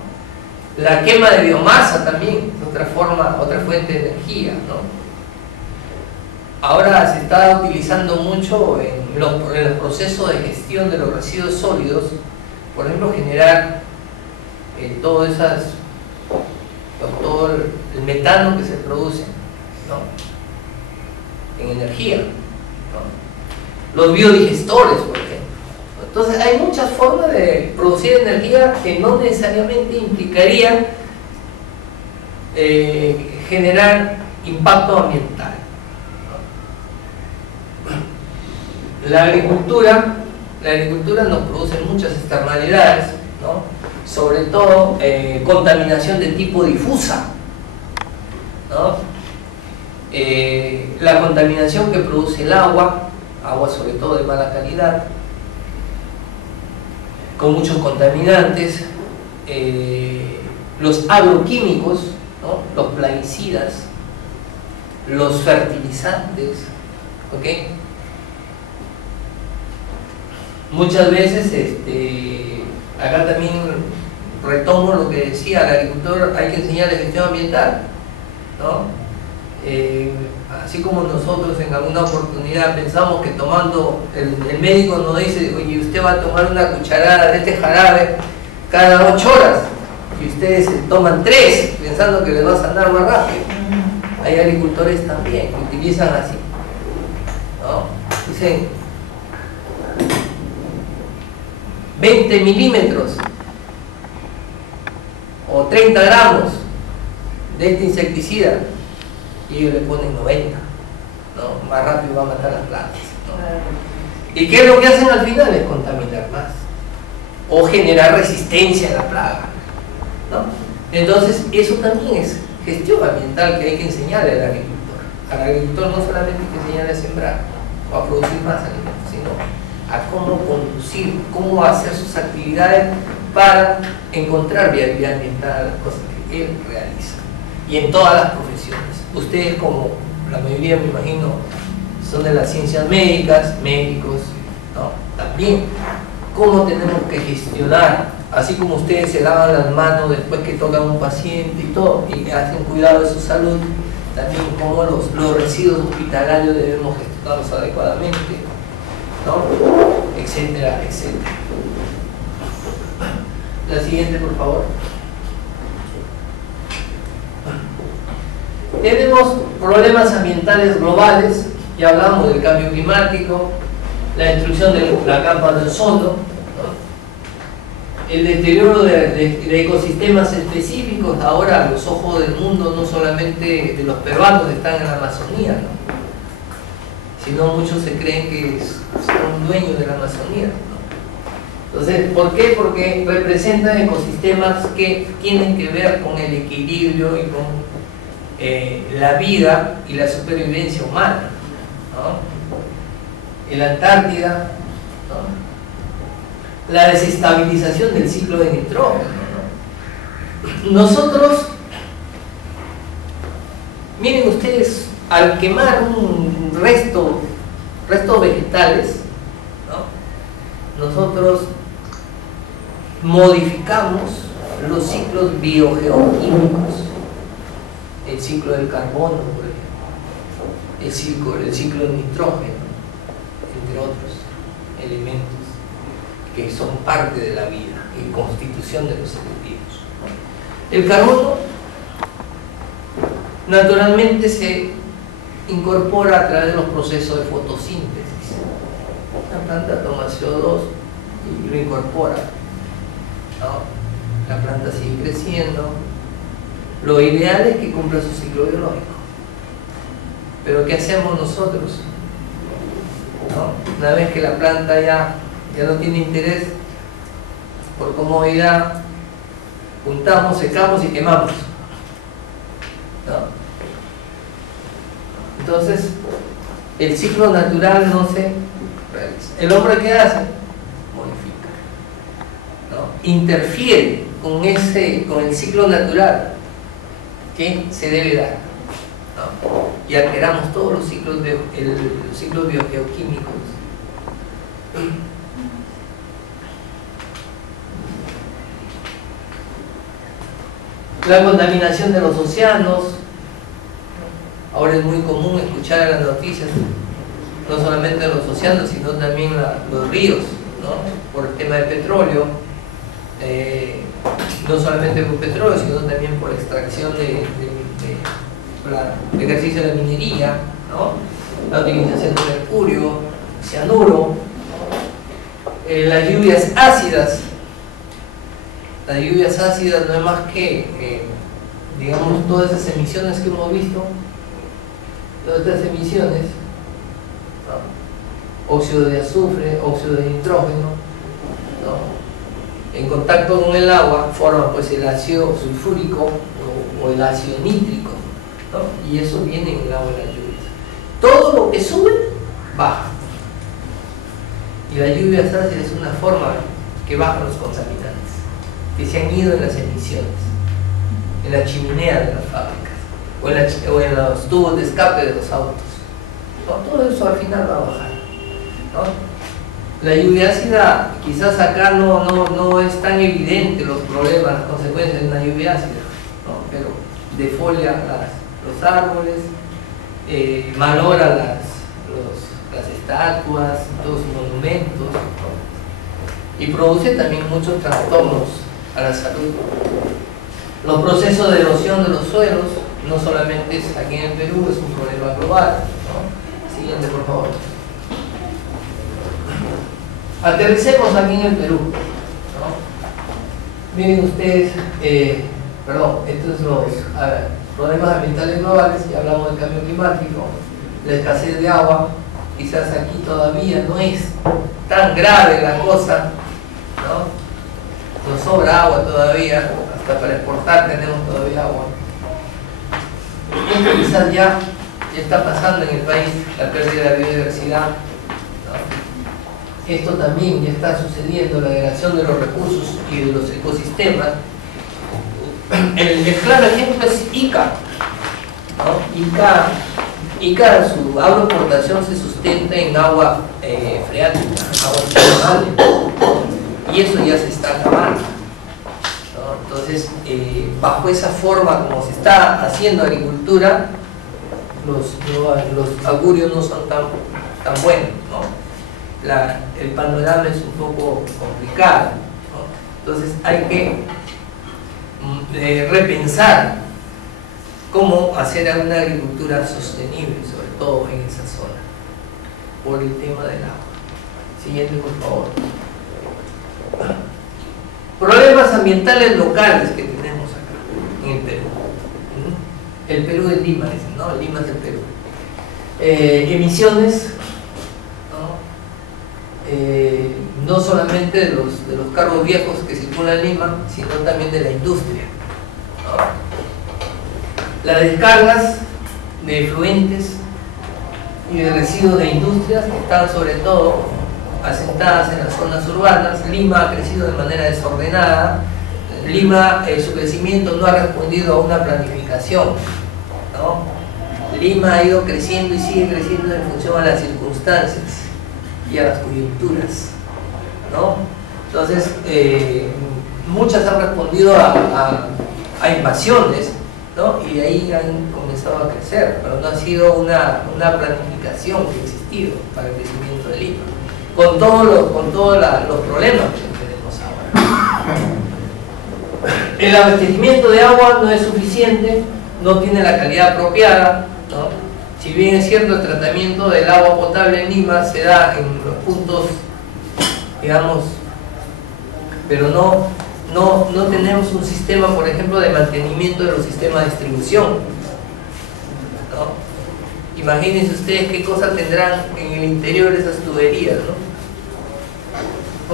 La quema de biomasa también es otra forma, otra fuente de energía, ¿no? Ahora se está utilizando mucho en los procesos de gestión de los residuos sólidos, por ejemplo, generar todo el metano que se produce, ¿no? En energía, ¿no? Los biodigestores, por ejemplo. Entonces hay muchas formas de producir energía que no necesariamente implicaría generar impacto ambiental. La agricultura nos produce muchas externalidades, ¿no? Sobre todo contaminación de tipo difusa, ¿no? La contaminación que produce el agua sobre todo de mala calidad, con muchos contaminantes, los agroquímicos, ¿no? Los plaguicidas, los fertilizantes, ¿ok? Muchas veces, acá también retomo lo que decía, al agricultor hay que enseñarle gestión ambiental, ¿no? Así como nosotros en alguna oportunidad pensamos que tomando, el médico nos dice, oye, usted va a tomar una cucharada de este jarabe cada 8 horas, y ustedes toman 3 pensando que les va a sanar más rápido. Hay agricultores también que utilizan así, ¿no? Dicen 20 milímetros o 30 gramos de este insecticida y ellos le ponen 90, ¿no? Más rápido va a matar las plantas, ¿no? ¿Y qué es lo que hacen al final? Es contaminar más o generar resistencia a la plaga, ¿no? Entonces eso también es gestión ambiental que hay que enseñarle al agricultor. Al agricultor no solamente hay que enseñarle a sembrar o a producir más alimentos, sino a cómo conducir, cómo hacer sus actividades para encontrar viabilidad ambiental a las cosas que él realiza. Y en todas las profesiones. Ustedes, como la mayoría me imagino, son de las ciencias médicas, médicos, ¿no? También, cómo tenemos que gestionar, así como ustedes se lavan las manos después que tocan a un paciente y todo, y hacen cuidado de su salud, también cómo los residuos hospitalarios debemos gestionarlos adecuadamente, ¿no? Etcétera, etcétera. La siguiente, por favor. Tenemos problemas ambientales globales, ya hablamos del cambio climático, la destrucción de la capa de ozono, ¿no? El deterioro de ecosistemas específicos. Ahora los ojos del mundo, no solamente de los peruanos, están en la Amazonía, ¿no? Sino muchos se creen que son dueños de la Amazonía, ¿no? Entonces, ¿por qué? Porque representan ecosistemas que tienen que ver con el equilibrio y con la vida y la supervivencia humana, ¿no? En la Antártida, ¿no? La desestabilización del ciclo de nitrógeno, ¿no? Nosotros, miren ustedes, al quemar un restos vegetales, ¿no? Nosotros modificamos los ciclos biogeoquímicos, el ciclo del carbono, por ejemplo, el ciclo del nitrógeno, entre otros elementos que son parte de la vida y constitución de los seres vivos. El carbono naturalmente se incorpora a través de los procesos de fotosíntesis. La planta toma CO2 y lo incorpora, ¿no? La planta sigue creciendo. Lo ideal es que cumpla su ciclo biológico. Pero ¿qué hacemos nosotros? ¿No? Una vez que la planta ya no tiene interés, por comodidad, juntamos, secamos y quemamos, ¿no? Entonces, el ciclo natural no se realiza. ¿El hombre qué hace? Modifica, ¿no? Interfiere con el ciclo natural que se debe dar, ¿no? Y alteramos todos los ciclos biogeoquímicos. La contaminación de los océanos. Ahora es muy común escuchar en las noticias, no solamente de los océanos, sino también los ríos, ¿no? Por el tema de petróleo, no solamente por petróleo, sino también por extracción el ejercicio de la minería, ¿no? La utilización de mercurio, cianuro, las lluvias ácidas. Las lluvias ácidas no es más que, digamos, todas esas emisiones que hemos visto, todas estas emisiones, ¿no? Óxido de azufre, óxido de nitrógeno, ¿no? En contacto con el agua forman pues el ácido sulfúrico o el ácido nítrico, ¿no? Y eso viene en el agua de las lluvias. Todo lo que sube, baja. Y la lluvia ácida es una forma que bajan los contaminantes, que se han ido en las emisiones, en la chimenea de las fábricas, o en los tubos de escape de los autos, ¿no? Todo eso al final va a bajar, ¿no? La lluvia ácida, quizás acá no es tan evidente los problemas, las consecuencias de una lluvia ácida, ¿no? Pero defolia los árboles, malogra las estatuas, todos los monumentos, ¿no? Y produce también muchos trastornos a la salud. Los procesos de erosión de los suelos, no solamente es aquí en el Perú, es un problema global, ¿no? Siguiente, por favor. Aterricemos aquí en el Perú, ¿no? Miren ustedes, estos son los problemas ambientales globales. Ya hablamos del cambio climático, la escasez de agua. Quizás aquí todavía no es tan grave la cosa, ¿no? Nos sobra agua todavía, hasta para exportar tenemos todavía agua. Esto quizás ya está pasando en el país, la pérdida de la biodiversidad, ¿no? Esto también ya está sucediendo, la degradación de los recursos y de los ecosistemas. El claro ejemplo es Ica, ¿no? Ica, su agroexportación se sustenta en agua freática, agua termal, y eso ya se está acabando, ¿no? Entonces, bajo esa forma como se está haciendo agricultura, los augurios no son tan buenos, ¿no? El panorama es un poco complicado, ¿no? Entonces hay que repensar cómo hacer una agricultura sostenible, sobre todo en esa zona, por el tema del agua. Siguiente, por favor. Problemas ambientales locales que tenemos acá en el Perú. El Perú es Lima, dicen, ¿no? Lima es el Perú. Emisiones, no solamente de los carros viejos que circulan en Lima, sino también de la industria, ¿no? Las descargas de efluentes y de residuos de industrias que están sobre todo asentadas en las zonas urbanas. Lima ha crecido de manera desordenada. Lima, su crecimiento no ha respondido a una planificación, ¿no? Lima ha ido creciendo y sigue creciendo en función a las circunstancias y a las coyunturas, ¿no? Entonces, muchas han respondido a invasiones, ¿no? Y de ahí han comenzado a crecer, pero no ha sido una planificación que ha existido para el crecimiento de Lima, con todos los problemas que tenemos ahora. El abastecimiento de agua no es suficiente, no tiene la calidad apropiada, ¿no? Si bien es cierto, el tratamiento del agua potable en Lima se da en los puntos, digamos, pero no tenemos un sistema, por ejemplo, de mantenimiento de los sistemas de distribución, ¿no? Imagínense ustedes qué cosas tendrán en el interior de esas tuberías, ¿no?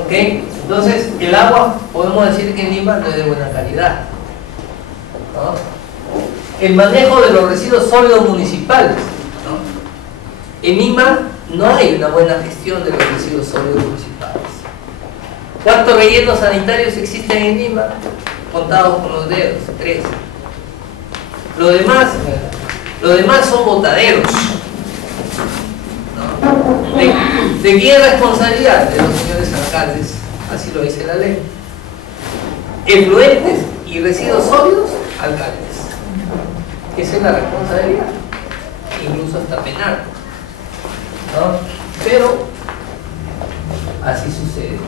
¿Ok? Entonces, el agua, podemos decir que en Lima no es de buena calidad, ¿no? El manejo de los residuos sólidos municipales, ¿no? En Lima no hay una buena gestión de los residuos sólidos municipales. ¿Cuántos rellenos sanitarios existen en Lima? Contados con los dedos, 3. Lo demás son botaderos, ¿no? ¿De quién es responsabilidad? De los señores alcaldes, así lo dice la ley. Efluentes y residuos sólidos, alcaldes. Esa es la responsabilidad, incluso hasta penal, ¿no? Pero así sucede.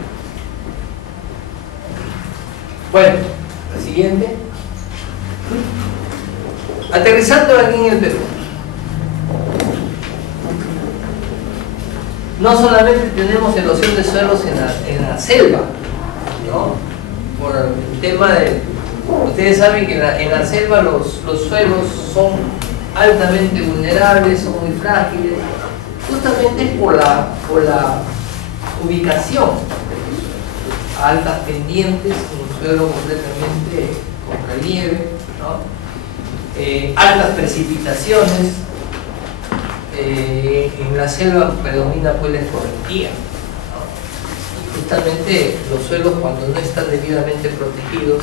Bueno, la siguiente. Aterrizando aquí en el Perú. No solamente tenemos erosión de suelos en la selva, ¿no? Por el tema de... Ustedes saben que en la selva los suelos son altamente vulnerables, son muy frágiles, justamente por la ubicación. Altas pendientes, un suelo completamente con relieve, ¿no? Altas precipitaciones. En la selva predomina pues la escorrentía, ¿no? Y justamente los suelos, cuando no están debidamente protegidos,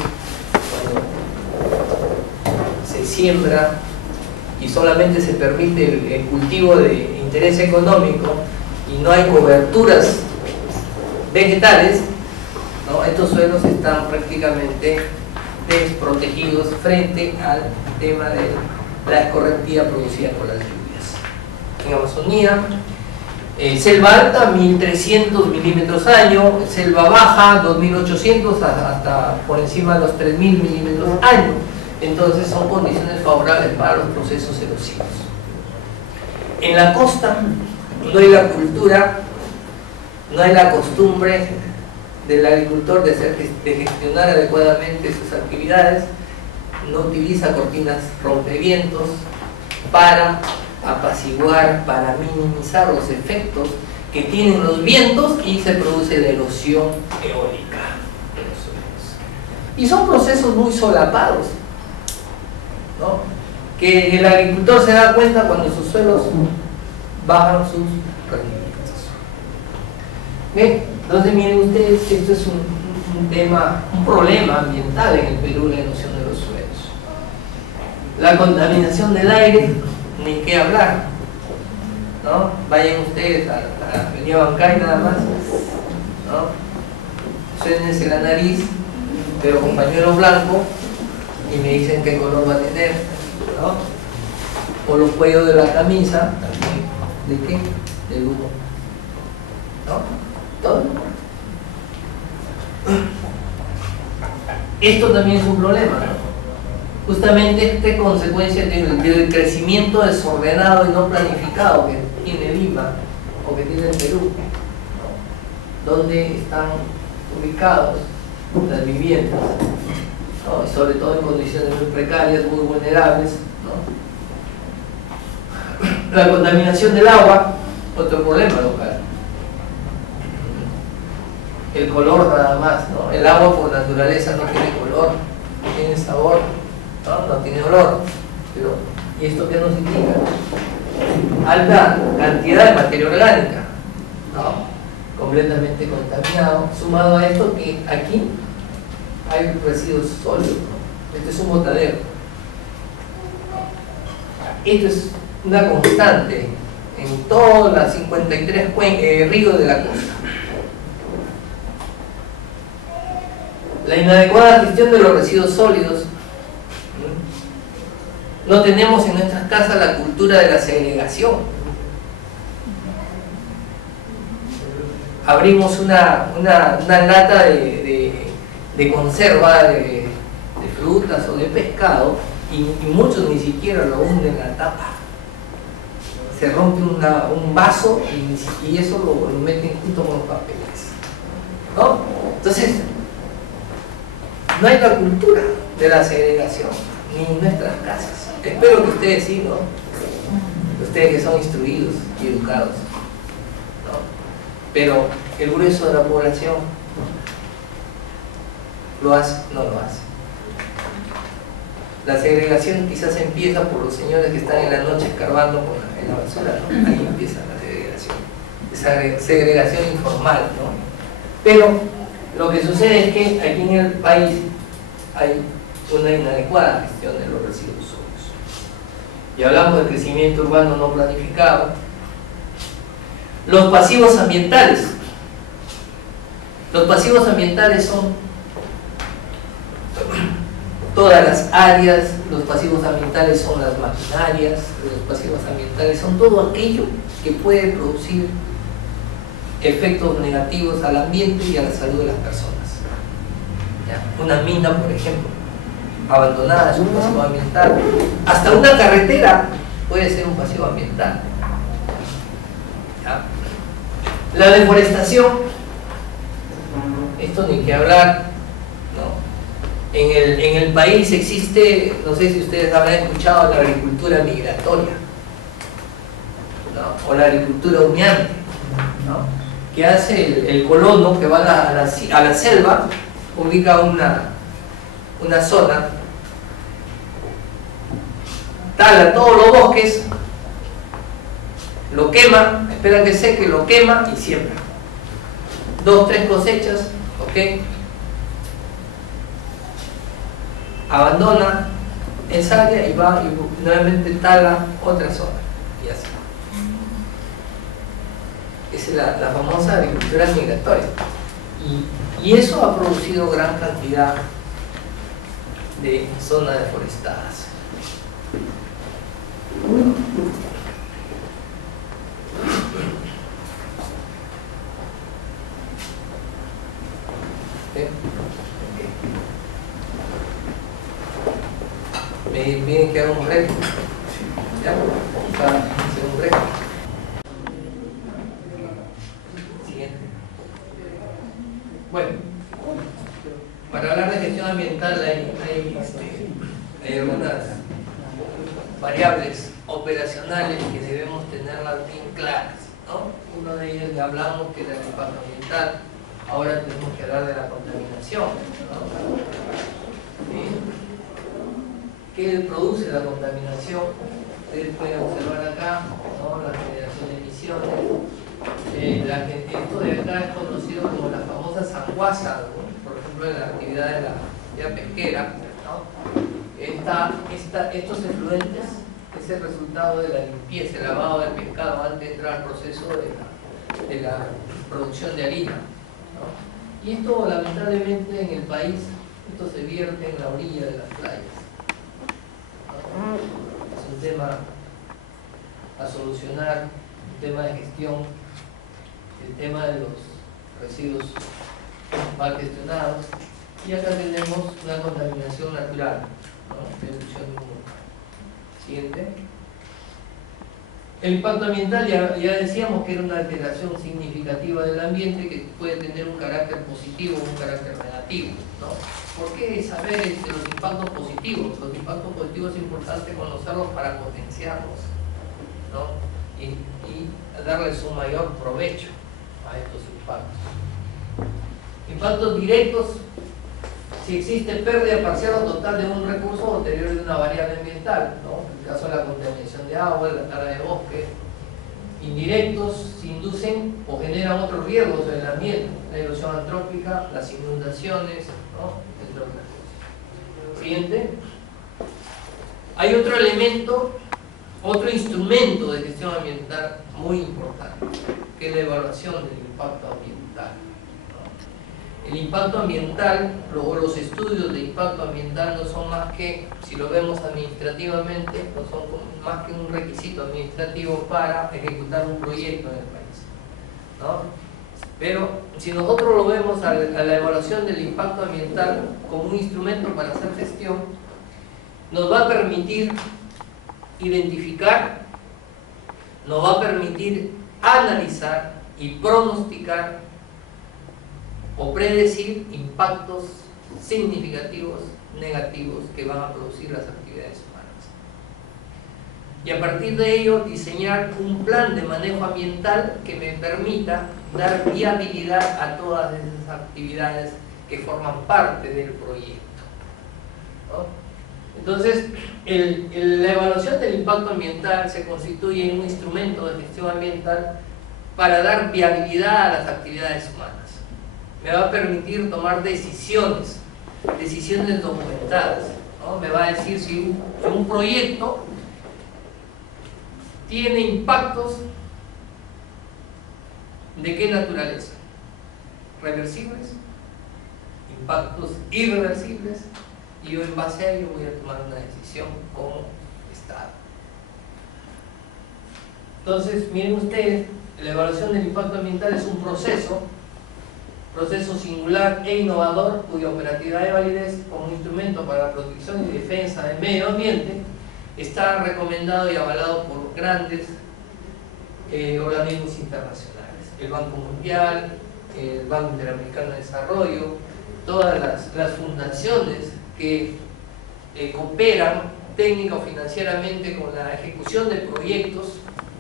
cuando se siembra y solamente se permite el cultivo de interés económico y no hay coberturas vegetales, ¿no? Estos suelos están prácticamente desprotegidos frente al tema de la escorrentía producida por las lluvias. En Amazonía, selva alta 1300 milímetros año, selva baja 2800 hasta por encima de los 3000 milímetros año. Entonces son condiciones favorables para los procesos erosivos. En la costa no hay la cultura, no hay la costumbre del agricultor de gestionar adecuadamente sus actividades, no utiliza cortinas rompevientos para apaciguar, para minimizar los efectos que tienen los vientos y se produce la erosión eólica de los suelos. Y son procesos muy solapados, ¿no? Que el agricultor se da cuenta cuando sus suelos bajan sus rendimientos. ¿Bien? Entonces miren ustedes que esto es un problema ambiental en el Perú, la erosión de los suelos. La contaminación del aire, ni qué hablar, ¿no? Vayan ustedes a la avenida Bancay nada más, ¿no? Suénense la nariz, pero con pañuelo blanco y me dicen qué color va a tener, ¿no? O los cuellos de la camisa, ¿de qué? Del humo, ¿no? Todo. Esto también es un problema, ¿no? Justamente esta consecuencia del crecimiento desordenado y no planificado que tiene Lima o que tiene el Perú, ¿no? Donde están ubicados las viviendas, ¿no? Y sobre todo en condiciones muy precarias, muy vulnerables, ¿no? La contaminación del agua, otro problema local. El color nada más, ¿no? El agua por naturaleza no tiene color, no tiene sabor, no tiene olor, pero ¿y esto qué nos indica? Alta cantidad de materia orgánica, ¿no? Completamente contaminado, sumado a esto que aquí hay residuos sólidos, ¿no? Este es un botadero. Esto es una constante en todas las 53 ríos de la costa. La inadecuada gestión de los residuos sólidos. No tenemos en nuestras casas la cultura de la segregación. Abrimos una lata de conserva de frutas o de pescado y muchos ni siquiera lo hunden en la tapa. Se rompe un vaso y eso lo meten junto con los papeles, ¿no? Entonces, no hay la cultura de la segregación, ni en nuestras casas. Espero que ustedes sí, ¿no? Ustedes que son instruidos y educados, ¿no? Pero el grueso de la población lo hace, no lo hace. La segregación quizás empieza por los señores que están en la noche escarbando en la basura, ¿no? Ahí empieza la segregación, esa segregación informal, ¿no? Pero lo que sucede es que aquí en el país hay una inadecuada gestión de los residuos sólidos. Y hablamos de crecimiento urbano no planificado. Los pasivos ambientales. Los pasivos ambientales son todas las áreas, los pasivos ambientales son las maquinarias, los pasivos ambientales son todo aquello que puede producir efectos negativos al ambiente y a la salud de las personas. ¿Ya? Una mina, por ejemplo, abandonada es un pasivo ambiental. Hasta una carretera puede ser un pasivo ambiental. ¿Ya? La deforestación, esto ni que hablar, ¿no? En el país existe, no sé si ustedes habrán escuchado, la agricultura migratoria, ¿no? O la agricultura humeante, ¿no? Que hace el colono que va a la selva, ubica una zona, tala todos los bosques, lo quema, espera que seque, lo quema y siembra 2, 3 cosechas, ¿ok? Abandona esa área y va y nuevamente tala otra zona y así. Esa es la famosa agricultura migratoria y eso ha producido gran cantidad de zonas deforestadas. Me piden que haga un break. ¿Ya? Para hacer un break. Siguiente. Bueno, para hablar de gestión ambiental hay algunas variables operacionales que debemos tenerlas bien claras, ¿no? Uno de ellos ya hablamos, que es el impacto ambiental. Ahora tenemos que hablar de la contaminación, ¿no? ¿Qué produce la contaminación? Ustedes pueden observar acá, ¿no? La generación de emisiones. Esto de acá es conocido como la famosa sanguaza, ¿no? Por ejemplo, en la actividad de la actividad pesquera, ¿no? Estos efluentes es el resultado de la limpieza, el lavado del pescado antes de entrar al proceso de la producción de harina, ¿no? Y esto, lamentablemente, en el país, esto se vierte en la orilla de las playas. Es un tema a solucionar, un tema de gestión, el tema de los residuos mal gestionados, y acá tenemos una contaminación natural, ¿no? De erupción de humo. Siguiente. El impacto ambiental, ya decíamos que era una alteración significativa del ambiente que puede tener un carácter positivo o un carácter negativo, ¿no? ¿Por qué saber los impactos positivos? Los impactos positivos es importante conocerlos para potenciarlos, ¿no? Y darles un mayor provecho a estos impactos. Impactos directos: si existe pérdida parcial o total de un recurso o deterioro de una variable ambiental, ¿no? En el caso de la contaminación de agua, la tala de bosque. Indirectos: si inducen o generan otros riesgos en el ambiente, la erosión antrópica, las inundaciones, ¿no? Entre otras cosas. Siguiente. Hay otro elemento, otro instrumento de gestión ambiental muy importante, que es la evaluación del impacto ambiental, ¿no? El impacto ambiental, o los estudios de impacto ambiental no son más que, si lo vemos administrativamente, no son más que un requisito administrativo para ejecutar un proyecto en el país, ¿no? Pero si nosotros lo vemos a la evaluación del impacto ambiental como un instrumento para hacer gestión, nos va a permitir identificar, nos va a permitir analizar y pronosticar o predecir impactos significativos negativos que van a producir las actividades humanas. Y a partir de ello diseñar un plan de manejo ambiental que me permita dar viabilidad a todas esas actividades que forman parte del proyecto, ¿no? Entonces, la evaluación del impacto ambiental se constituye en un instrumento de gestión ambiental para dar viabilidad a las actividades humanas. Me va a permitir tomar decisiones documentadas, ¿no? Me va a decir si un proyecto tiene impactos de qué naturaleza, reversibles, impactos irreversibles, y yo en base a ello voy a tomar una decisión como Estado. Entonces, miren ustedes, la evaluación del impacto ambiental es un proceso singular e innovador cuya operatividad y validez como instrumento para la protección y defensa del medio ambiente está recomendado y avalado por grandes organismos internacionales, el Banco Mundial, el Banco Interamericano de Desarrollo, todas las fundaciones que cooperan técnica o financieramente con la ejecución de proyectos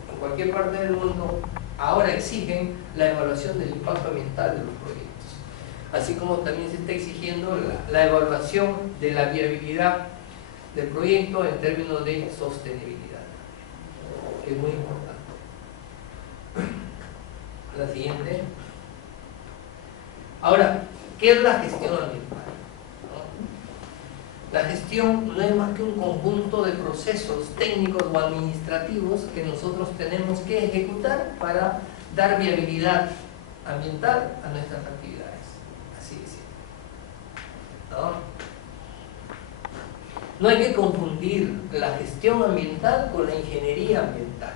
en cualquier parte del mundo, ahora exigen la evaluación del impacto ambiental de los proyectos, así como también se está exigiendo la evaluación de la viabilidad del proyecto en términos de sostenibilidad, que es muy importante. La siguiente. Ahora, ¿qué es la gestión ambiental? La gestión no es más que un conjunto de procesos técnicos o administrativos que nosotros tenemos que ejecutar para dar viabilidad ambiental a nuestras actividades. Así de simple, ¿no? No hay que confundir la gestión ambiental con la ingeniería ambiental.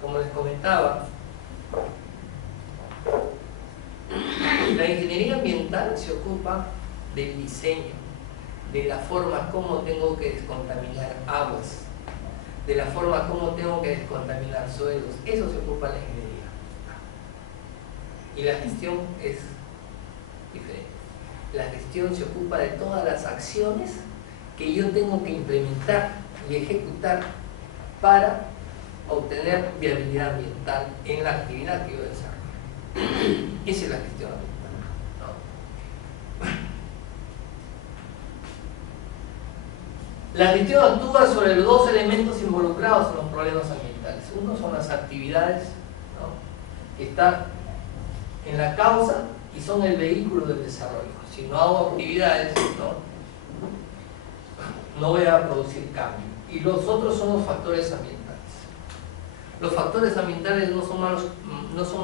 Como les comentaba, la ingeniería ambiental se ocupa del diseño, de la forma como tengo que descontaminar aguas, de la forma como tengo que descontaminar suelos. Eso se ocupa la ingeniería. Y la gestión es diferente. La gestión se ocupa de todas las acciones que yo tengo que implementar y ejecutar para obtener viabilidad ambiental en la actividad que yo desarrollo. Esa es la gestión ambiental, ¿no? La gestión actúa sobre los dos elementos involucrados en los problemas ambientales. Uno son las actividades, ¿no?, que están en la causa y son el vehículo del desarrollo. Si no hago actividades, no voy a producir cambio. Y los otros son los factores ambientales. Los factores ambientales no son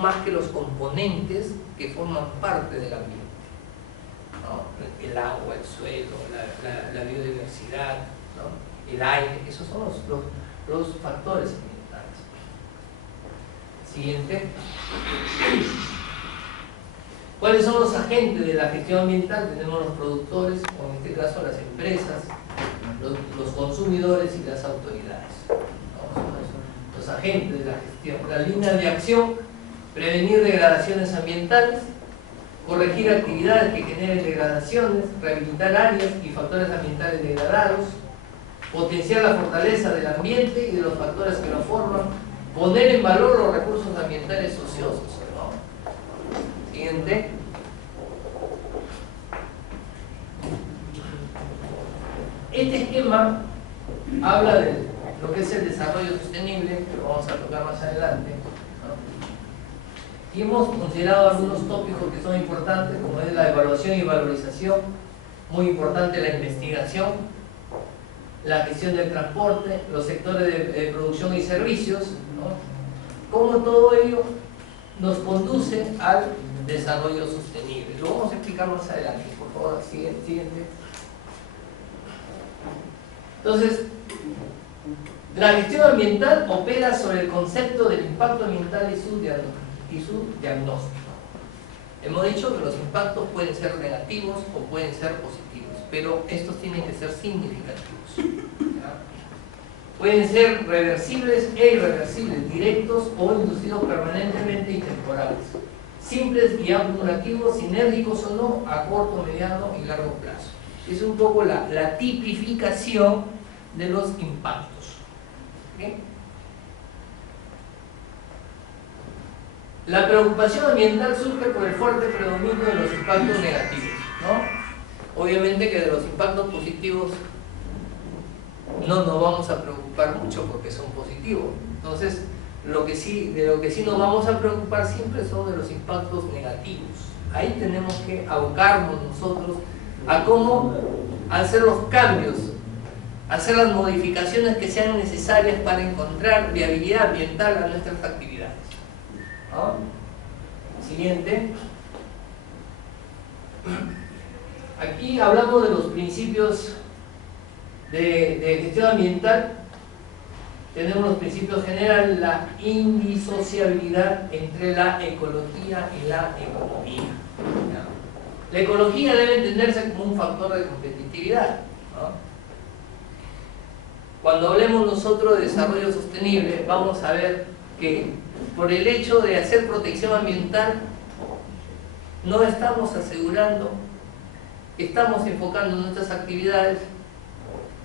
más que los componentes que forman parte del ambiente, ¿no? El agua, el suelo, la biodiversidad, ¿no?, el aire. Esos son los factores ambientales. Siguiente. ¿Cuáles son los agentes de la gestión ambiental? Tenemos los productores, o en este caso las empresas, los consumidores y las autoridades, ¿no? Son los agentes de la gestión. Las líneas de acción: prevenir degradaciones ambientales, corregir actividades que generen degradaciones, rehabilitar áreas y factores ambientales degradados, potenciar la fortaleza del ambiente y de los factores que lo forman, poner en valor los recursos ambientales ociosos, ¿no? Siguiente. Este esquema habla de lo que es el desarrollo sostenible, que lo vamos a tocar más adelante, ¿no? Y hemos considerado algunos tópicos que son importantes, como es la evaluación y valorización, muy importante la investigación, la gestión del transporte, los sectores de producción y servicios, ¿no? Cómo todo ello nos conduce al desarrollo sostenible. Lo vamos a explicar más adelante. Por favor, siguiente. Entonces, la gestión ambiental opera sobre el concepto del impacto ambiental y su diagnóstico. Hemos dicho que los impactos pueden ser negativos o pueden ser positivos, pero estos tienen que ser significativos. ¿Ya? Pueden ser reversibles e irreversibles, directos o inducidos permanentemente y temporales, simples y acumulativos, sinérgicos o no, a corto, mediano y largo plazo. Es un poco la tipificación de los impactos. ¿Okay? La preocupación ambiental surge por el fuerte predominio de los impactos negativos, ¿no? Obviamente que de los impactos positivos no nos vamos a preocupar mucho porque son positivos. Entonces, de lo que sí nos vamos a preocupar siempre son de los impactos negativos. Ahí tenemos que abocarnos nosotros a cómo hacer los cambios, hacer las modificaciones que sean necesarias para encontrar viabilidad ambiental a nuestras actividades. ¿No? Siguiente. Aquí hablamos de los principios de gestión ambiental. Tenemos los principios generales, la indisociabilidad entre la ecología y la economía. ¿Ya? La ecología debe entenderse como un factor de competitividad, ¿no? Cuando hablemos nosotros de desarrollo sostenible, vamos a ver que por el hecho de hacer protección ambiental, no estamos asegurando, estamos enfocando nuestras actividades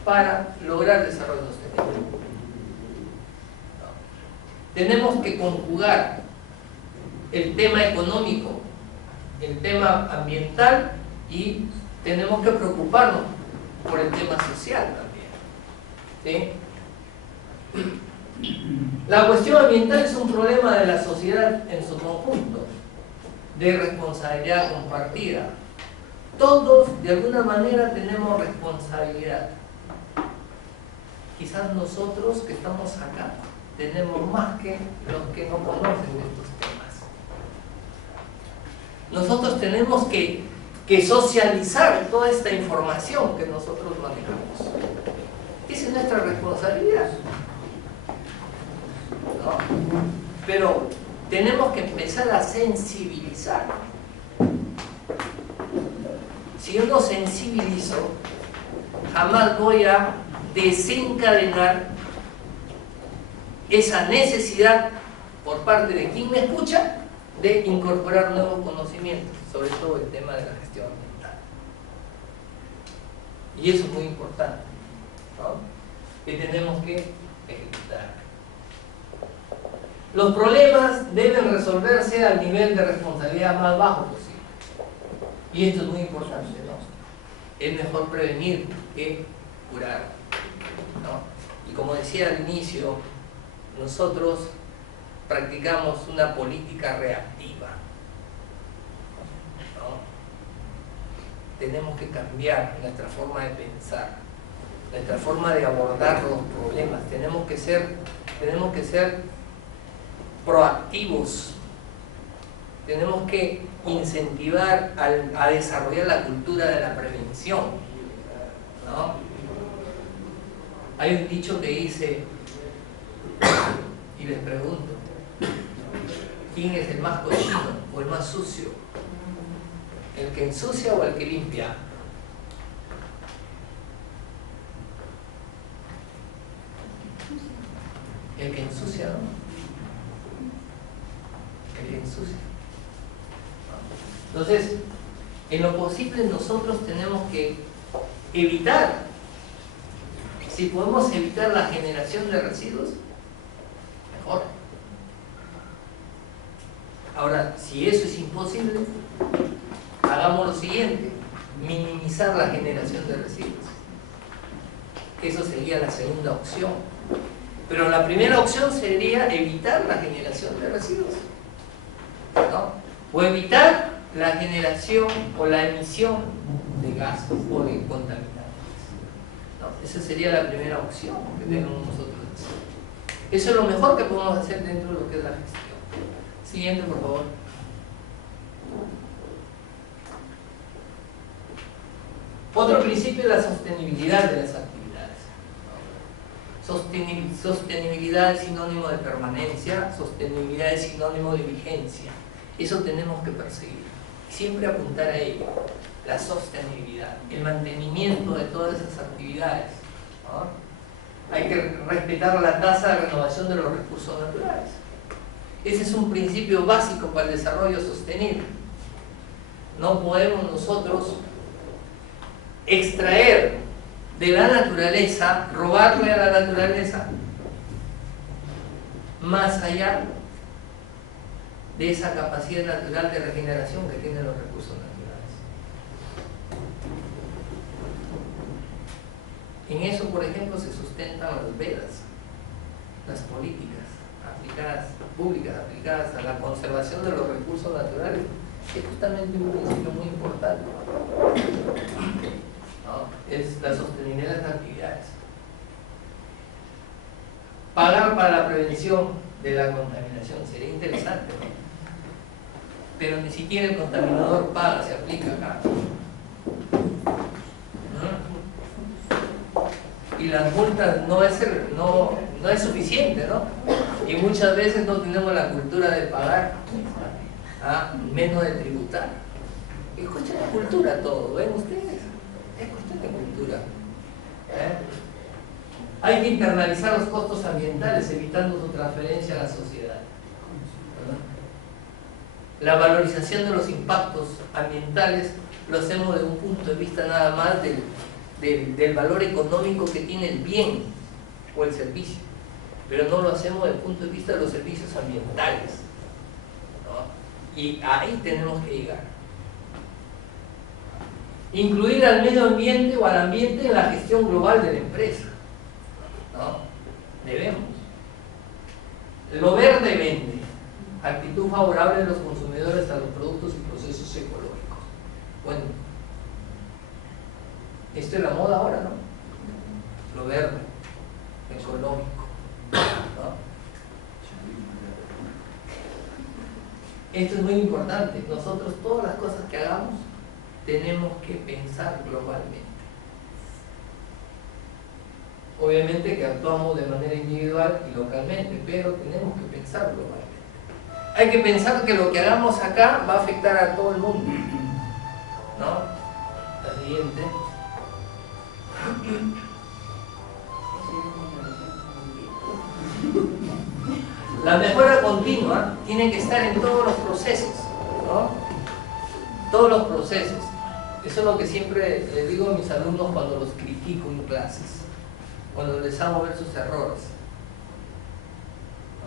para lograr desarrollo sostenible. Tenemos que conjugar el tema económico, el tema ambiental y tenemos que preocuparnos por el tema social también. ¿Sí? La cuestión ambiental es un problema de la sociedad en su conjunto, de responsabilidad compartida. Todos de alguna manera tenemos responsabilidad. Quizás nosotros que estamos acá tenemos más que los que no conocen de estos temas. Nosotros tenemos que socializar toda esta información que nosotros manejamos. Esa es nuestra responsabilidad, ¿no? Pero tenemos que empezar a sensibilizar. Si yo no sensibilizo, jamás voy a desencadenar esa necesidad por parte de quien me escucha de incorporar nuevos conocimientos, sobre todo el tema de la gestión ambiental. Y eso es muy importante, ¿no? Que tenemos que ejecutar. Los problemas deben resolverse al nivel de responsabilidad más bajo posible. Y esto es muy importante, ¿no? Es mejor prevenir que curar, ¿no? Y como decía al inicio, nosotros practicamos una política reactiva, ¿no? Tenemos que cambiar nuestra forma de pensar, nuestra forma de abordar los problemas. Tenemos que ser proactivos. Tenemos que incentivar a desarrollar la cultura de la prevención, ¿no? Hay un dicho que dice, y les pregunto, ¿quién es el más cochino o el más sucio? ¿El que ensucia o el que limpia? El que ensucia, ¿no? El que ensucia. Entonces, en lo posible nosotros tenemos que evitar, si podemos evitar la generación de residuos, mejor. Ahora, si eso es imposible, hagamos lo siguiente: minimizar la generación de residuos. Eso sería la segunda opción. Pero la primera opción sería evitar la generación de residuos, ¿no? O evitar la generación o la emisión de gases o de contaminantes, ¿no? Esa sería la primera opción que tenemos nosotros. Eso es lo mejor que podemos hacer dentro de lo que es la gestión. Siguiente, por favor. Otro principio es la sostenibilidad de las actividades. Sostenibilidad es sinónimo de permanencia, sostenibilidad es sinónimo de vigencia. Eso tenemos que perseguir. Siempre apuntar a ello. La sostenibilidad, el mantenimiento de todas esas actividades, ¿no? Hay que respetar la tasa de renovación de los recursos naturales. Ese es un principio básico para el desarrollo sostenible. No podemos nosotros extraer de la naturaleza, robarle a la naturaleza, más allá de esa capacidad natural de regeneración que tienen los recursos naturales. En eso, por ejemplo, se sustentan las Vedas, las políticas aplicadas, públicas aplicadas a la conservación de los recursos naturales, es justamente un principio muy importante, ¿no? Es la sostenibilidad de las actividades. Pagar para la prevención de la contaminación sería interesante, ¿no? Pero ni siquiera el contaminador paga, se aplica acá. Y las multas no es suficiente, ¿no? Y muchas veces no tenemos la cultura de pagar, menos de tributar. Es cuestión de cultura todo, ¿ven ustedes? Es cuestión de cultura. Hay que internalizar los costos ambientales, evitando su transferencia a la sociedad. La valorización de los impactos ambientales lo hacemos desde un punto de vista nada más del valor económico que tiene el bien o el servicio, pero no lo hacemos desde el punto de vista de los servicios ambientales, ¿no? Y ahí tenemos que llegar. Incluir al medio ambiente o al ambiente en la gestión global de la empresa, ¿no? Debemos. Lo verde vende. Actitud favorable de los consumidores a los productos y procesos ecológicos. Bueno, esto es la moda ahora, ¿no? Lo verde, ecológico, ¿no? Esto es muy importante. Nosotros, todas las cosas que hagamos, tenemos que pensar globalmente. Obviamente que actuamos de manera individual y localmente, pero tenemos que pensar globalmente. Hay que pensar que lo que hagamos acá va a afectar a todo el mundo, ¿no? La siguiente. La mejora continua tiene que estar en todos los procesos, ¿no? Todos los procesos. Eso es lo que siempre les digo a mis alumnos cuando los critico en clases, cuando les hago ver sus errores,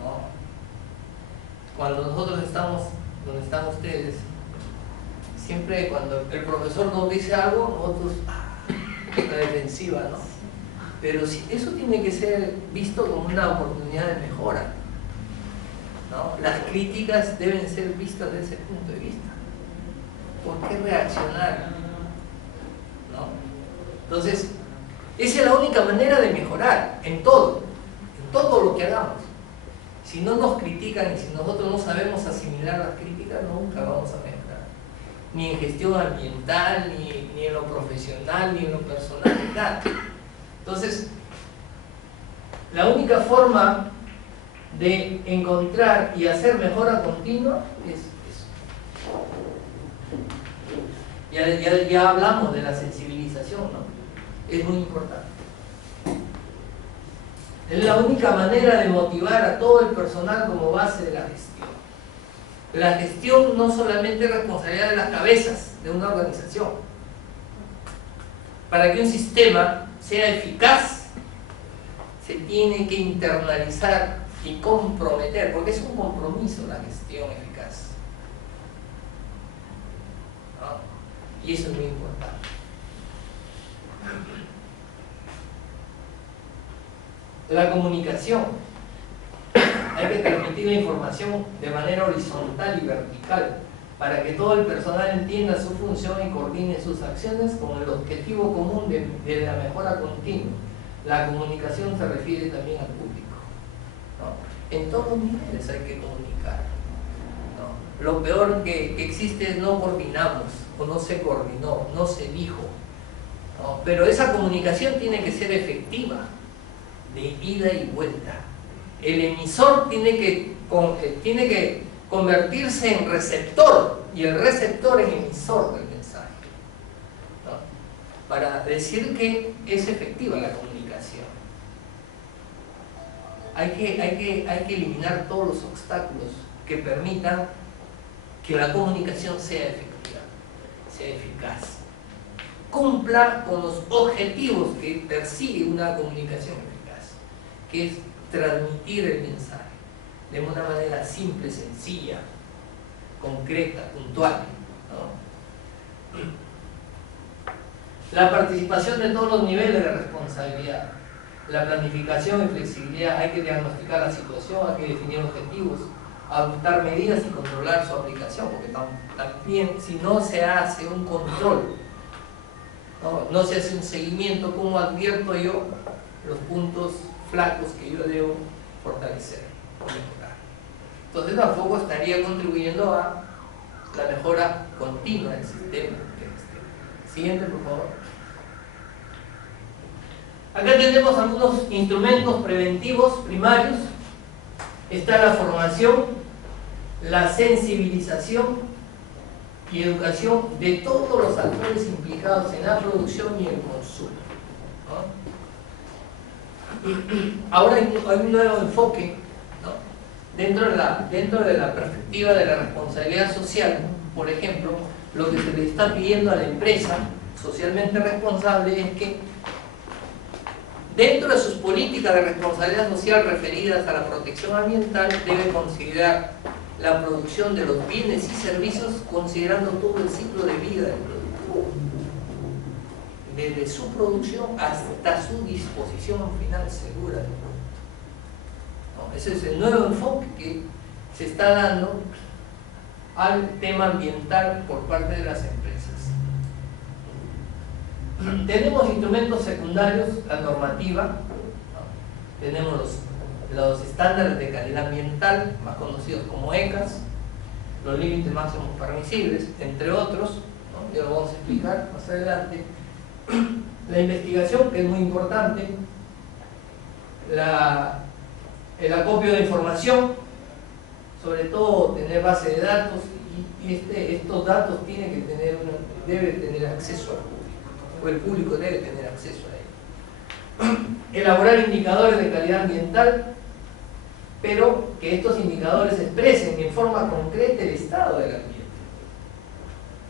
¿no? Cuando nosotros estamos donde están ustedes, siempre cuando el profesor nos dice algo, nosotros la defensiva, ¿no? Pero si eso tiene que ser visto como una oportunidad de mejora, ¿no? Las críticas deben ser vistas desde ese punto de vista. ¿Por qué reaccionar? ¿No? Entonces, esa es la única manera de mejorar en todo lo que hagamos. Si no nos critican y si nosotros no sabemos asimilar las críticas, nunca vamos a mejorar. Ni en gestión ambiental, ni en lo profesional, ni en lo personal, ni nada. Entonces, la única forma de encontrar y hacer mejora continua es eso. Ya hablamos de la sensibilización, ¿no? Es muy importante. Es la única manera de motivar a todo el personal como base de la gestión. La gestión no solamente es responsabilidad de las cabezas de una organización. Para que un sistema sea eficaz, se tiene que internalizar y comprometer, porque es un compromiso la gestión eficaz, ¿no? Y eso es muy importante. La comunicación. Hay que transmitir la información de manera horizontal y vertical para que todo el personal entienda su función y coordine sus acciones con el objetivo común de la mejora continua. La comunicación se refiere también al público, ¿no? En todos los niveles hay que comunicar, ¿no? Lo peor que existe es no coordinamos o no se coordinó, no se dijo, ¿no? Pero esa comunicación tiene que ser efectiva, de ida y vuelta. El emisor tiene que convertirse en receptor y el receptor en emisor del mensaje, ¿no? Para decir que es efectiva la comunicación. Hay que eliminar todos los obstáculos que permitan que la comunicación sea efectiva, sea eficaz, cumpla con los objetivos que persigue una comunicación eficaz, que es transmitir el mensaje de una manera simple, sencilla, concreta, puntual, ¿no? La participación de todos los niveles de responsabilidad, la planificación y flexibilidad, hay que diagnosticar la situación, hay que definir objetivos, adoptar medidas y controlar su aplicación, porque también si no se hace un control, no se hace un seguimiento, ¿cómo advierto yo los puntos flacos que yo debo fortalecer o mejorar? Entonces tampoco estaría contribuyendo a la mejora continua del sistema. Siguiente, por favor. Acá tenemos algunos instrumentos preventivos primarios. Está la formación, la sensibilización y educación de todos los actores implicados en la producción y el consumo, ¿no? Ahora hay un nuevo enfoque, ¿no? Dentro de la perspectiva de la responsabilidad social, por ejemplo, lo que se le está pidiendo a la empresa socialmente responsable es que dentro de sus políticas de responsabilidad social referidas a la protección ambiental debe considerar la producción de los bienes y servicios considerando todo el ciclo de vida del producto, desde su producción hasta su disposición final segura del producto, ¿no? Ese es el nuevo enfoque que se está dando al tema ambiental por parte de las empresas. Tenemos instrumentos secundarios, la normativa, ¿no? Tenemos los estándares de calidad ambiental, más conocidos como ECAS, los límites máximos permisibles, entre otros, ¿no? Ya lo vamos a explicar más adelante. La investigación, que es muy importante, el acopio de información, sobre todo tener base de datos, y estos datos debe tener acceso al público, o el público debe tener acceso a ellos. Elaborar indicadores de calidad ambiental, pero que estos indicadores expresen en forma concreta el estado del ambiente,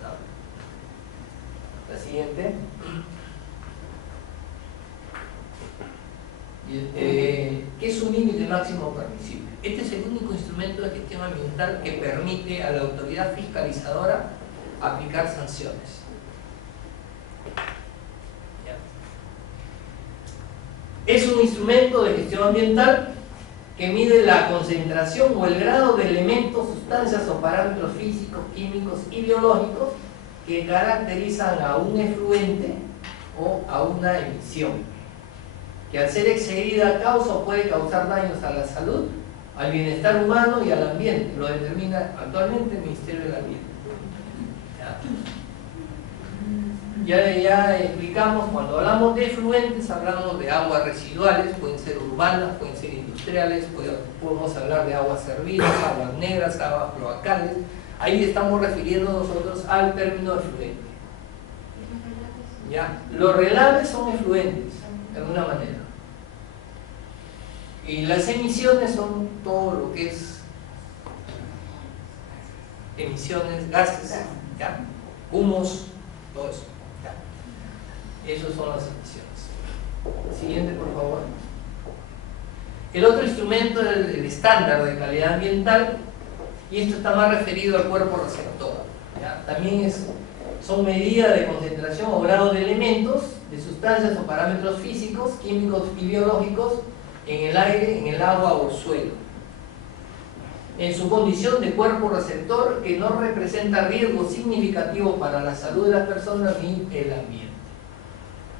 ¿no? La siguiente. ¿Qué es un límite máximo permisible? Este es el único instrumento de gestión ambiental que permite a la autoridad fiscalizadora aplicar sanciones. ¿Ya? Es un instrumento de gestión ambiental que mide la concentración o el grado de elementos, sustancias o parámetros físicos, químicos y biológicos que caracterizan a un efluente o a una emisión, que al ser excedida causa o puede causar daños a la salud, al bienestar humano y al ambiente. Lo determina actualmente el Ministerio del Ambiente. Ya explicamos, cuando hablamos de efluentes, hablamos de aguas residuales, pueden ser urbanas, pueden ser industriales, podemos hablar de aguas servidas, aguas negras, aguas cloacales. Ahí estamos refiriendo nosotros al término efluente. ¿Ya? Los relaves son efluentes, de alguna manera. Y las emisiones son todo lo que es emisiones, gases, ¿ya? Humos, todo eso, ¿ya? Esas son las emisiones. Siguiente, por favor. El otro instrumento es el estándar de calidad ambiental, y esto está más referido al cuerpo receptor, ¿ya? También son medidas de concentración o grado de elementos, de sustancias o parámetros físicos, químicos y biológicos en el aire, en el agua o suelo, en su condición de cuerpo receptor, que no representa riesgo significativo para la salud de las personas ni el ambiente.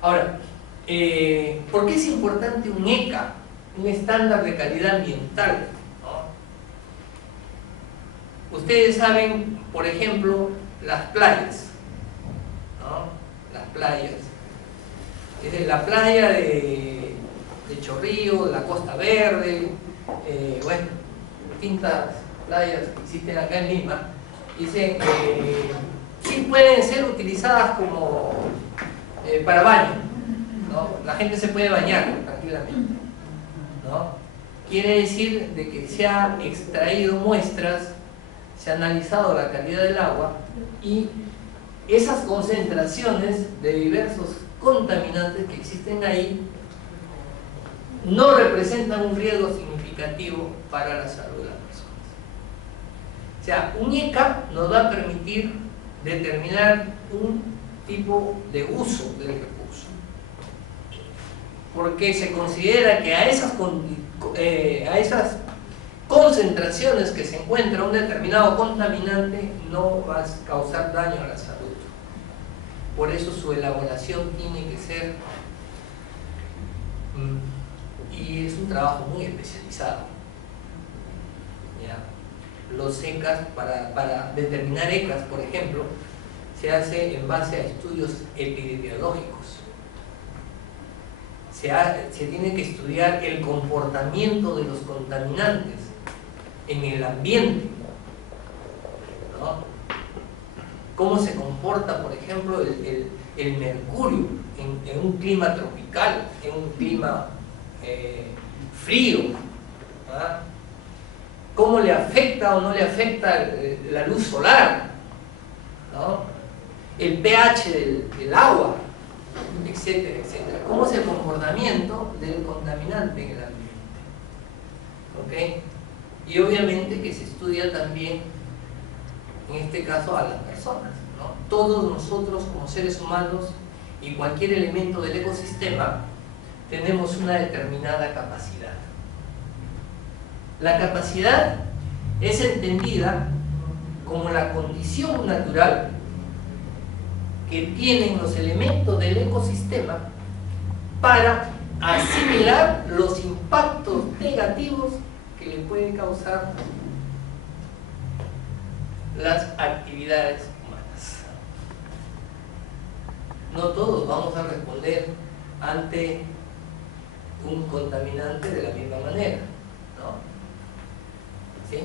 Ahora, ¿por qué es importante un ECA, un estándar de calidad ambiental? ¿No? Ustedes saben, por ejemplo, las playas, ¿no? Las playas. la playa de Chorrillos, la Costa Verde, bueno, distintas playas que existen acá en Lima, dicen que sí pueden ser utilizadas como para baño, ¿no? La gente se puede bañar tranquilamente, ¿no? Quiere decir de que se han extraído muestras, se ha analizado la calidad del agua y esas concentraciones de diversos contaminantes que existen ahí no representan un riesgo significativo para la salud de las personas. O sea, un ECA nos va a permitir determinar un tipo de uso del recurso, porque se considera que a esas concentraciones que se encuentra un determinado contaminante no va a causar daño a la salud. Por eso su elaboración tiene que ser, y es un trabajo muy especializado, ¿ya? Los ECAs, para determinar ECAs, por ejemplo, se hace en base a estudios epidemiológicos. Se tiene que estudiar el comportamiento de los contaminantes en el ambiente, ¿no? Cómo se comporta, por ejemplo, el mercurio en un clima tropical, en un clima frío, ¿ah? Cómo le afecta o no le afecta la luz solar, ¿no? El pH del agua, etcétera, etcétera. Cómo es el comportamiento del contaminante en el ambiente, ¿ok? Y obviamente que se estudia también, en este caso, a las personas, ¿no? Todos nosotros como seres humanos y cualquier elemento del ecosistema tenemos una determinada capacidad. La capacidad es entendida como la condición natural que tienen los elementos del ecosistema para asimilar los impactos negativos que le pueden causar las actividades humanas. No todos vamos a responder ante un contaminante de la misma manera, ¿no? ¿Sí?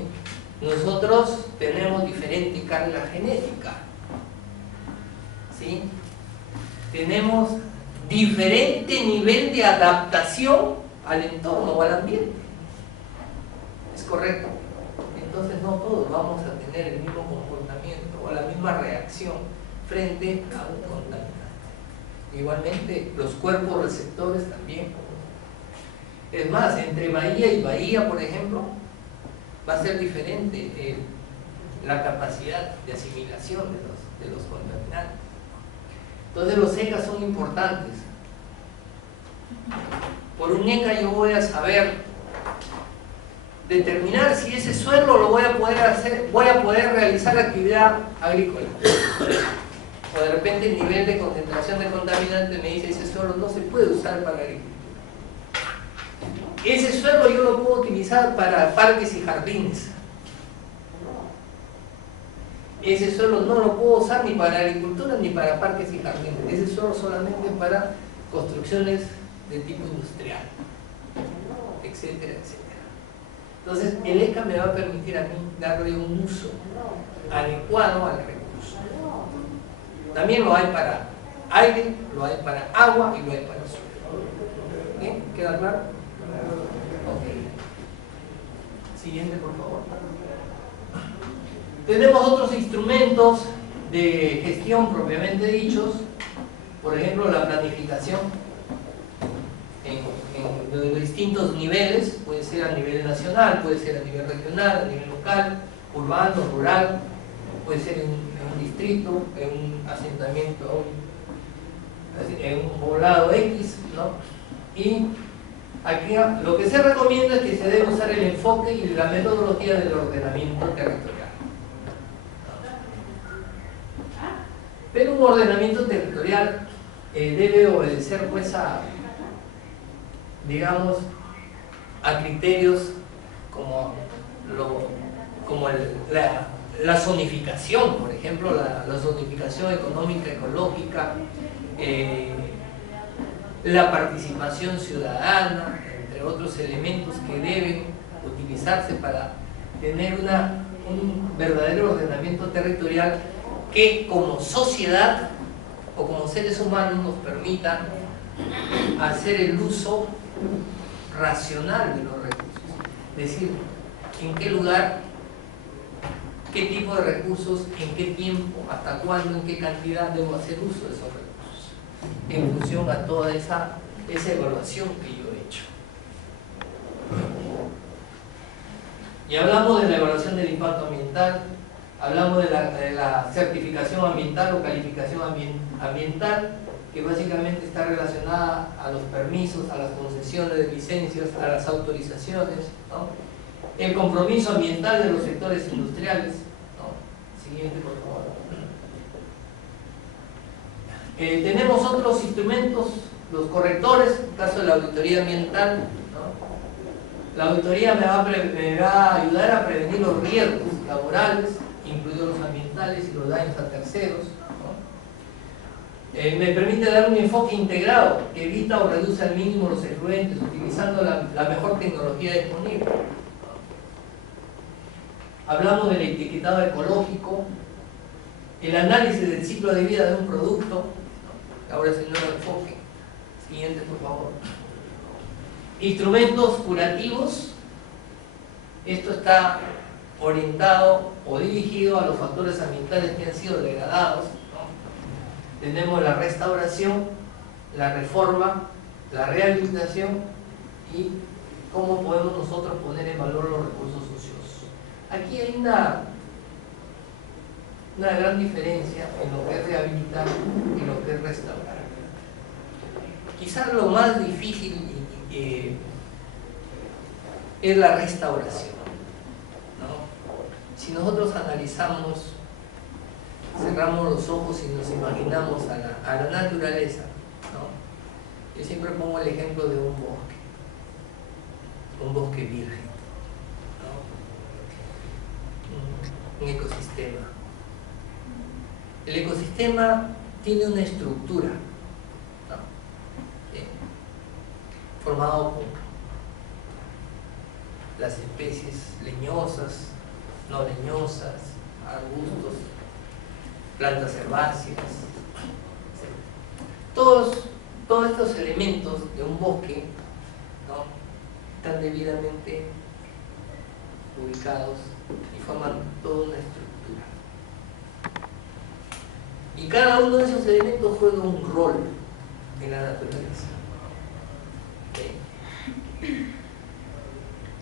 Nosotros tenemos diferente carga genética, ¿sí? Tenemos diferente nivel de adaptación al entorno o al ambiente. ¿Es correcto? Entonces no todos vamos a tener el mismo comportamiento o la misma reacción frente a un contaminante. Igualmente los cuerpos receptores también. Es más, entre bahía y bahía, por ejemplo, va a ser diferente la capacidad de asimilación de los contaminantes. Entonces los ECA son importantes. Por un ECA yo voy a saber determinar si ese suelo lo voy a poder realizar actividad agrícola. O de repente el nivel de concentración de contaminante me dice ese suelo no se puede usar para agricultura. Ese suelo yo lo puedo utilizar para parques y jardines. Ese suelo no lo puedo usar ni para agricultura ni para parques y jardines. Ese suelo solamente para construcciones de tipo industrial, etcétera, etcétera. Entonces el ECA me va a permitir a mí darle un uso adecuado al recurso. También lo hay para aire, lo hay para agua y lo hay para suelo. ¿Bien? ¿Queda claro? Ok. Siguiente, por favor. Tenemos otros instrumentos de gestión propiamente dichos, por ejemplo la planificación en distintos niveles, puede ser a nivel nacional, puede ser a nivel regional, a nivel local, urbano, rural, puede ser en un distrito, en un asentamiento, en un poblado X, ¿no? Y aquí lo que se recomienda es que se debe usar el enfoque y la metodología del ordenamiento territorial. Pero un ordenamiento territorial debe obedecer pues digamos, a criterios como la zonificación, por ejemplo, la zonificación económica, ecológica, la participación ciudadana, entre otros elementos que deben utilizarse para tener un verdadero ordenamiento territorial que como sociedad o como seres humanos nos permita hacer el uso racional de los recursos. Es decir, en qué lugar, qué tipo de recursos, en qué tiempo, hasta cuándo, en qué cantidad debo hacer uso de esos recursos, en función a toda esa evaluación que yo he hecho. Y hablamos de la evaluación del impacto ambiental, hablamos de la certificación ambiental o calificación ambiental, que básicamente está relacionada a los permisos, a las concesiones de licencias, a las autorizaciones, ¿no? El compromiso ambiental de los sectores industriales, ¿no? Siguiente, por favor. Tenemos otros instrumentos, los correctores, en el caso de la auditoría ambiental, ¿no? La auditoría me va a ayudar a prevenir los riesgos laborales, incluidos los ambientales y los daños a terceros, ¿no? Me permite dar un enfoque integrado que evita o reduce al mínimo los efluentes utilizando la mejor tecnología disponible. Hablamos del etiquetado ecológico, el análisis del ciclo de vida de un producto, ¿no? Ahora es el nuevo enfoque. Siguiente, por favor. Instrumentos curativos. Esto está orientado o dirigido a los factores ambientales que han sido degradados, ¿no? Tenemos la restauración, la reforma, la rehabilitación y cómo podemos nosotros poner en valor los recursos ociosos. Aquí hay una gran diferencia en lo que es rehabilitar y lo que es restaurar. Quizás lo más difícil es la restauración, ¿no? Si nosotros analizamos, cerramos los ojos y nos imaginamos a la naturaleza, ¿no? Yo siempre pongo el ejemplo de un bosque virgen, ¿no? Un ecosistema. El ecosistema tiene una estructura, ¿no? Formado por las especies leñosas, no leñosas, arbustos, plantas herbáceas, etc. Todos estos elementos de un bosque, ¿no? Están debidamente ubicados y forman toda una estructura. Y cada uno de esos elementos juega un rol en la naturaleza.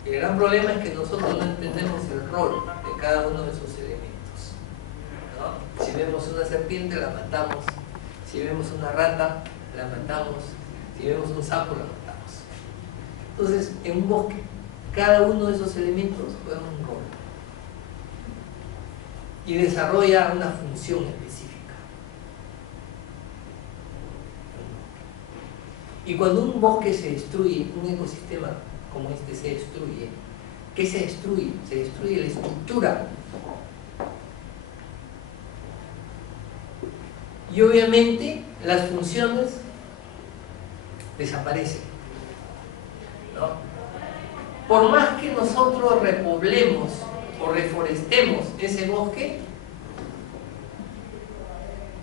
El gran problema es que nosotros no entendemos el rol de cada uno de esos elementos, ¿no? Si vemos una serpiente, la matamos. Si vemos una rata, la matamos. Si vemos un sapo, la matamos. Entonces, en un bosque, cada uno de esos elementos juega un rol y desarrolla una función específica. Y cuando un bosque se destruye, un ecosistema como este se destruye, ¿qué se destruye? Se destruye la estructura. Y obviamente las funciones desaparecen, ¿no? Por más que nosotros repoblemos o reforestemos ese bosque,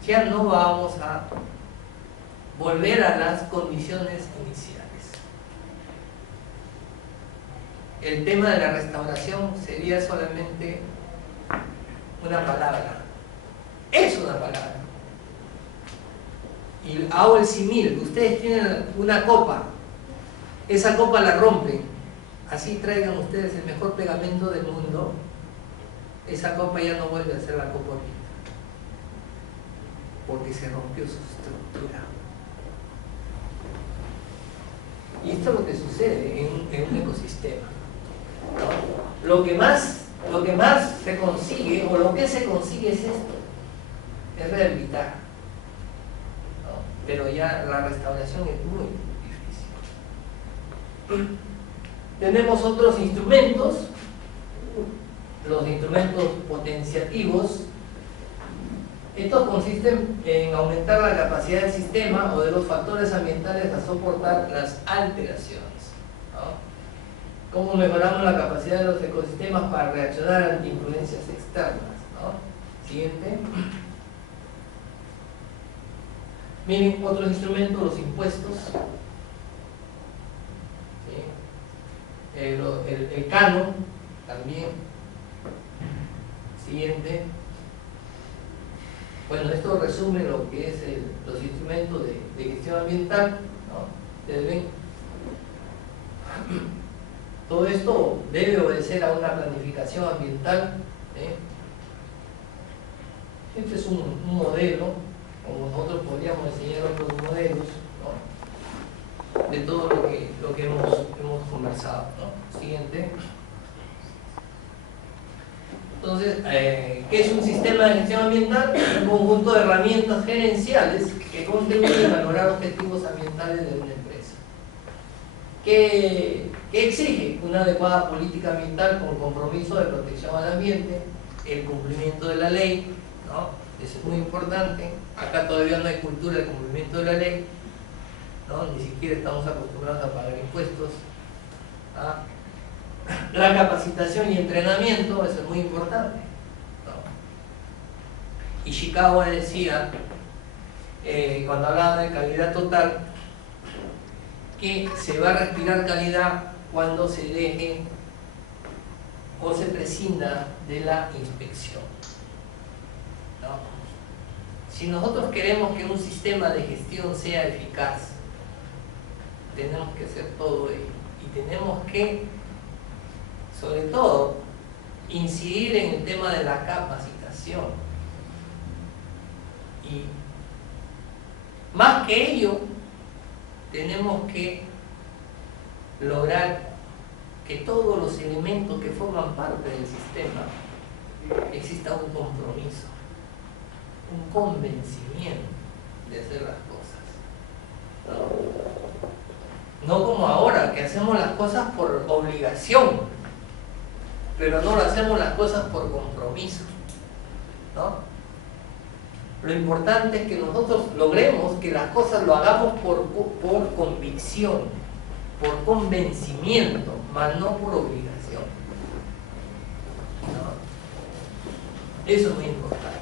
ya no vamos a volver a las condiciones iniciales. El tema de la restauración sería solamente una palabra. Es una palabra. Y hago el símil. Ustedes tienen una copa. Esa copa la rompen. Así traigan ustedes el mejor pegamento del mundo. Esa copa ya no vuelve a ser la copa original. Porque se rompió su estructura. Y esto es lo que sucede en un ecosistema, ¿no? Lo que más se consigue, o lo que se consigue es esto, es rehabilitar, ¿no? Pero ya la restauración es muy difícil. Tenemos otros instrumentos, los instrumentos potenciativos, Estos consisten en aumentar la capacidad del sistema o de los factores ambientales a soportar las alteraciones, ¿no? ¿Cómo mejoramos la capacidad de los ecosistemas para reaccionar ante influencias externas, ¿no? Siguiente. Miren, otros instrumentos, los impuestos. ¿Sí? El canon también. Siguiente. Bueno, esto resume lo que es los instrumentos de gestión ambiental, ¿no? Ustedes ven. Todo esto debe obedecer a una planificación ambiental, ¿sí? Este es un modelo, como nosotros podríamos enseñar otros modelos, ¿no? De todo lo que hemos conversado, ¿no? Siguiente. Entonces, ¿qué es un sistema de gestión ambiental? Un conjunto de herramientas gerenciales que contribuyen a lograr objetivos ambientales de una empresa. ¿Qué exige? Una adecuada política ambiental con compromiso de protección al ambiente, el cumplimiento de la ley, ¿no? Eso es muy importante. Acá todavía no hay cultura del cumplimiento de la ley, ¿no? Ni siquiera estamos acostumbrados a pagar impuestos, ¿ah? La capacitación y entrenamiento, eso es muy importante, ¿no? Ishikawa decía, cuando hablaba de calidad total, que se va a respirar calidad cuando se deje o se prescinda de la inspección, ¿no? Si nosotros queremos que un sistema de gestión sea eficaz, tenemos que hacer todo ello y tenemos que, sobre todo, incidir en el tema de la capacitación. Y más que ello, tenemos que lograr que todos los elementos que forman parte del sistema exista un compromiso, un convencimiento de hacer las cosas, no como ahora, que hacemos las cosas por obligación, pero no lo hacemos las cosas por compromiso, ¿no? Lo importante es que nosotros logremos que las cosas lo hagamos por convicción, por convencimiento, más no por obligación, ¿no? Eso es muy importante.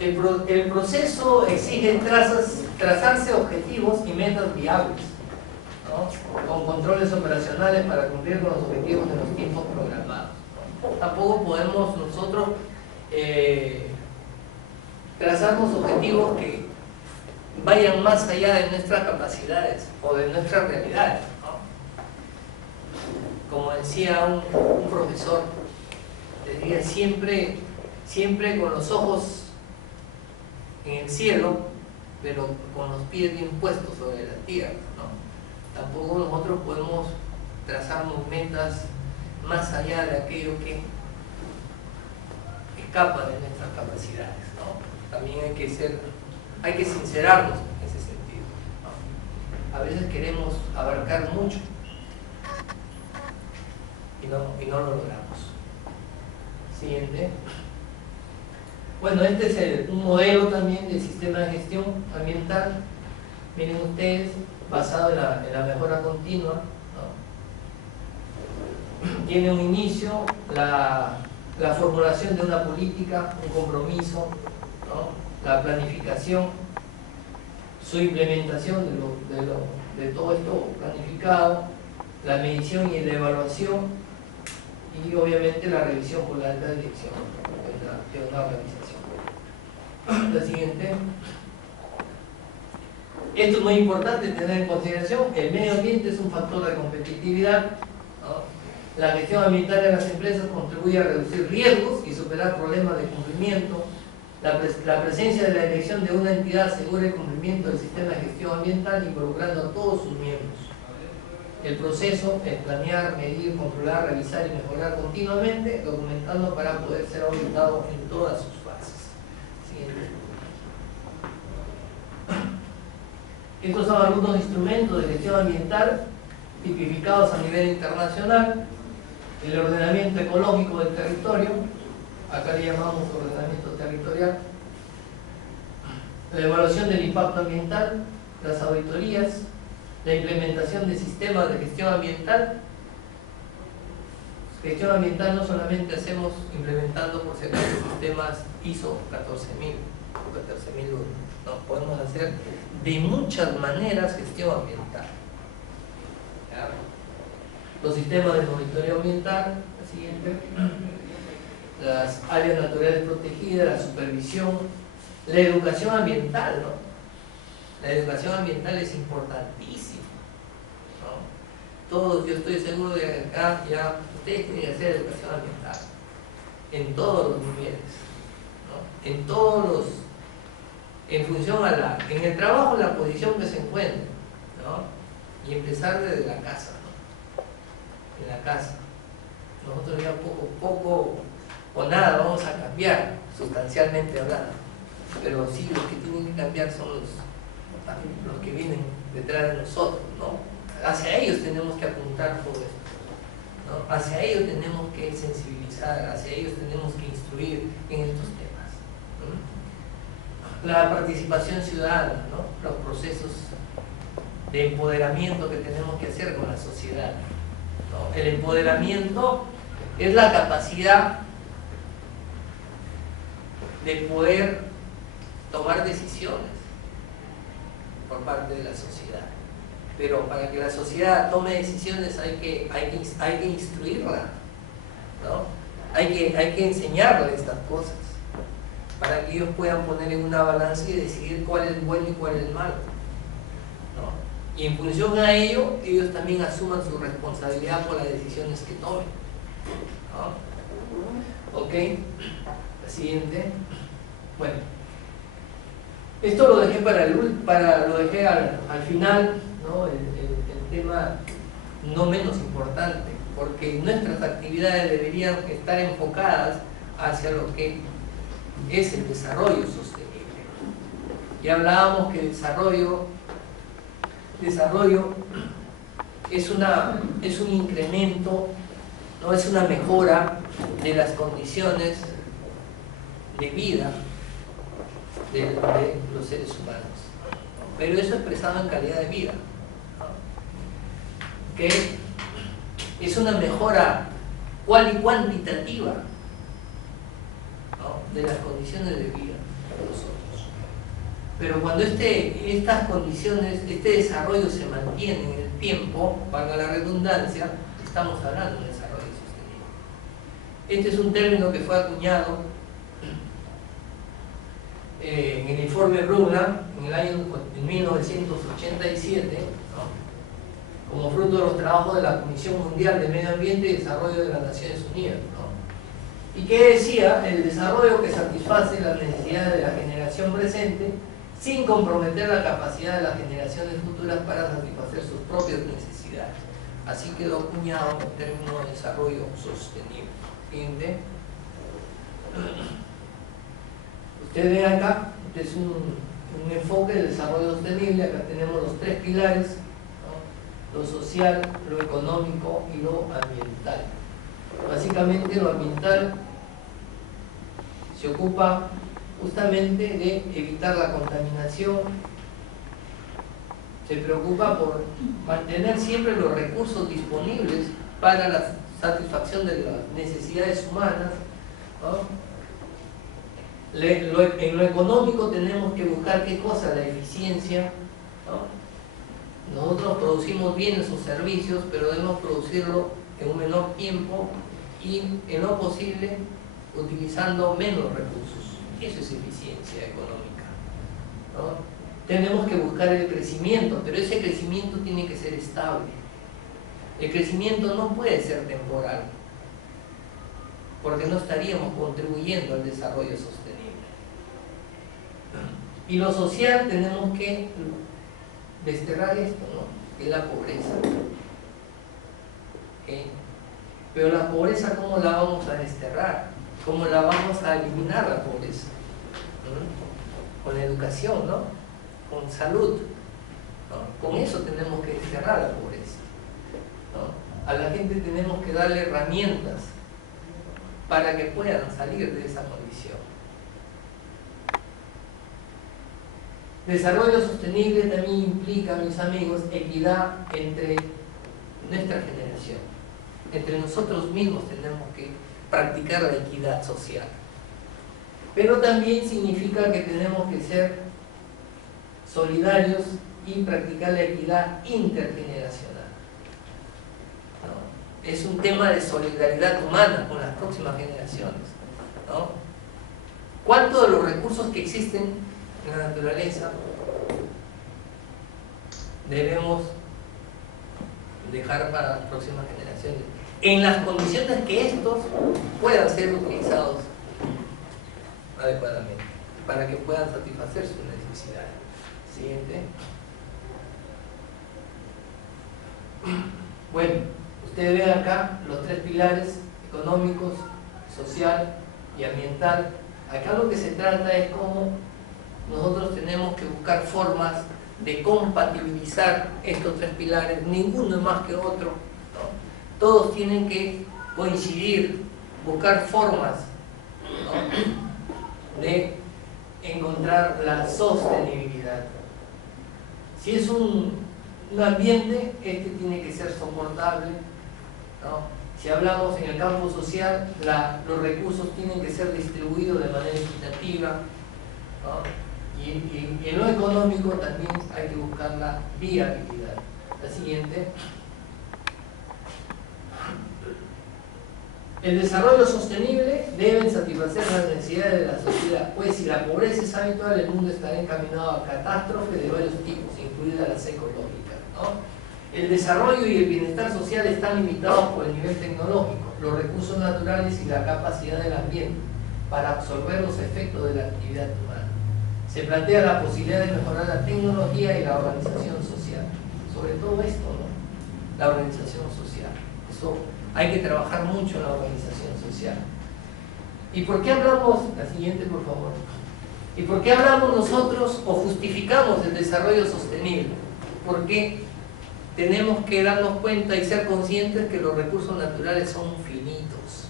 El proceso exige trazarse objetivos y metas viables, ¿no? Con controles operacionales para cumplir con los objetivos de los tiempos programados, ¿no? Tampoco podemos nosotros trazarnos objetivos que vayan más allá de nuestras capacidades o de nuestras realidades, ¿no? Como decía un profesor, decía siempre con los ojos en el cielo, pero con los pies bien puestos sobre la tierra, ¿no? Tampoco nosotros podemos trazarnos metas más allá de aquello que escapa de nuestras capacidades, ¿no? También hay que sincerarnos en ese sentido, ¿no? A veces queremos abarcar mucho y no lo logramos. Siguiente. Bueno, este es un modelo también del sistema de gestión ambiental. Miren ustedes, basado en la mejora continua, ¿no? Tiene un inicio, la formulación de una política, un compromiso, ¿no? La planificación, su implementación de todo esto planificado, la medición y la evaluación, y obviamente la revisión por la alta dirección de una organización. La siguiente. Esto es muy importante tener en consideración. El medio ambiente es un factor de competitividad, ¿no? La gestión ambiental de las empresas contribuye a reducir riesgos y superar problemas de cumplimiento. La presencia de la dirección de una entidad asegura el cumplimiento del sistema de gestión ambiental involucrando a todos sus miembros. El proceso es planear, medir, controlar, revisar y mejorar continuamente, documentando para poder ser auditado en todas sus fases. Siguiente. Estos son algunos instrumentos de gestión ambiental tipificados a nivel internacional. El ordenamiento ecológico del territorio, acá le llamamos ordenamiento territorial, la evaluación del impacto ambiental, las auditorías, la implementación de sistemas de gestión ambiental. Gestión ambiental no solamente hacemos implementando por si acaso sistemas ISO 14000 o 14001, no, podemos hacer de muchas maneras gestión ambiental. ¿Ya? Los sistemas de monitoreo ambiental, la siguiente, las áreas naturales protegidas, la supervisión, la educación ambiental, ¿no? La educación ambiental es importantísima, ¿no? Todos, yo estoy seguro de que acá ya ustedes tienen que hacer educación ambiental en todos los niveles, ¿no? En todos los, en función a en el trabajo, la posición que se encuentre, ¿no? Y empezar desde la casa, ¿no? En la casa. Nosotros ya poco o nada vamos a cambiar, sustancialmente hablando, pero sí los que tienen que cambiar son los que vienen detrás de nosotros, ¿no? Hacia ellos tenemos que apuntar todo esto, ¿no? Hacia ellos tenemos que sensibilizar, hacia ellos tenemos que instruir en estos temas, ¿no? La participación ciudadana, ¿no? Los procesos de empoderamiento que tenemos que hacer con la sociedad, ¿no? El empoderamiento es la capacidad de poder tomar decisiones por parte de la sociedad, pero para que la sociedad tome decisiones hay que instruirla, ¿no? Hay que enseñarle estas cosas para que ellos puedan poner en una balanza y decidir cuál es bueno y cuál es malo, ¿no? Y en función a ello ellos también asuman su responsabilidad por las decisiones que tomen, ¿no? Ok, la siguiente. Bueno, esto lo dejé lo dejé al final, ¿no? El tema no menos importante, porque nuestras actividades deberían estar enfocadas hacia lo que es el desarrollo sostenible. Ya hablábamos que desarrollo es un incremento, no es una mejora de las condiciones de vida de los seres humanos, ¿no? Pero eso expresado en calidad de vida, ¿no? Que es una mejora cuantitativa, ¿no? De las condiciones de vida de nosotros. Pero cuando estas condiciones, este desarrollo se mantiene en el tiempo, valga la redundancia, estamos hablando de desarrollo sostenible. Este es un término que fue acuñado en el informe Brundtland en 1987, ¿no? Como fruto de los trabajos de la Comisión Mundial de Medio Ambiente y Desarrollo de las Naciones Unidas, ¿no? Y que decía: el desarrollo que satisface las necesidades de la generación presente sin comprometer la capacidad de las generaciones futuras para satisfacer sus propias necesidades. Así quedó acuñado el término de desarrollo sostenible. Siguiente. Ustedes ven acá, este es un enfoque del desarrollo sostenible. Acá tenemos los tres pilares, ¿no? Lo social, lo económico y lo ambiental. Básicamente lo ambiental se ocupa justamente de evitar la contaminación, se preocupa por mantener siempre los recursos disponibles para la satisfacción de las necesidades humanas, ¿no? En lo económico tenemos que buscar ¿qué cosa? La eficiencia, ¿no? Nosotros producimos bienes o servicios, pero debemos producirlo en un menor tiempo y en lo posible utilizando menos recursos. Eso es eficiencia económica, ¿no? Tenemos que buscar el crecimiento, pero ese crecimiento tiene que ser estable. El crecimiento no puede ser temporal, porque no estaríamos contribuyendo al desarrollo sostenible. Y lo social tenemos que desterrar esto, ¿no? Que es la pobreza. ¿Okay? Pero la pobreza, ¿cómo la vamos a desterrar? ¿Cómo la vamos a eliminar la pobreza? Con la educación, ¿no? Con salud, ¿no? Con eso tenemos que desterrar la pobreza, ¿no? A la gente tenemos que darle herramientas para que puedan salir de esa condición. Desarrollo sostenible también implica, mis amigos, equidad entre nuestra generación. Entre nosotros mismos tenemos que practicar la equidad social. Pero también significa que tenemos que ser solidarios y practicar la equidad intergeneracional, ¿no? Es un tema de solidaridad humana con las próximas generaciones, ¿no? ¿Cuántos de los recursos que existen en la naturaleza debemos dejar para las próximas generaciones, en las condiciones que estos puedan ser utilizados adecuadamente, para que puedan satisfacer sus necesidades? Siguiente. Bueno, ustedes ven acá los tres pilares: económicos, social y ambiental. Acá lo que se trata es cómo nosotros tenemos que buscar formas de compatibilizar estos tres pilares. Ninguno es más que otro, ¿no? Todos tienen que coincidir, buscar formas, ¿no?, de encontrar la sostenibilidad. Si es un ambiente, este tiene que ser soportable, ¿no? Si hablamos en el campo social, los recursos tienen que ser distribuidos de manera equitativa, ¿no? Y en lo económico también hay que buscar la viabilidad. La siguiente. El desarrollo sostenible debe satisfacer las necesidades de la sociedad, pues si la pobreza es habitual, el mundo estará encaminado a catástrofes de varios tipos, incluidas las ecológicas, ¿no? El desarrollo y el bienestar social están limitados por el nivel tecnológico, los recursos naturales y la capacidad del ambiente para absorber los efectos de la actividad humana. Se plantea la posibilidad de mejorar la tecnología y la organización social. Sobre todo esto, ¿no? La organización social. Eso, hay que trabajar mucho en la organización social. ¿Y por qué hablamos? La siguiente, por favor. ¿Y por qué hablamos nosotros o justificamos el desarrollo sostenible? Porque tenemos que darnos cuenta y ser conscientes que los recursos naturales son finitos.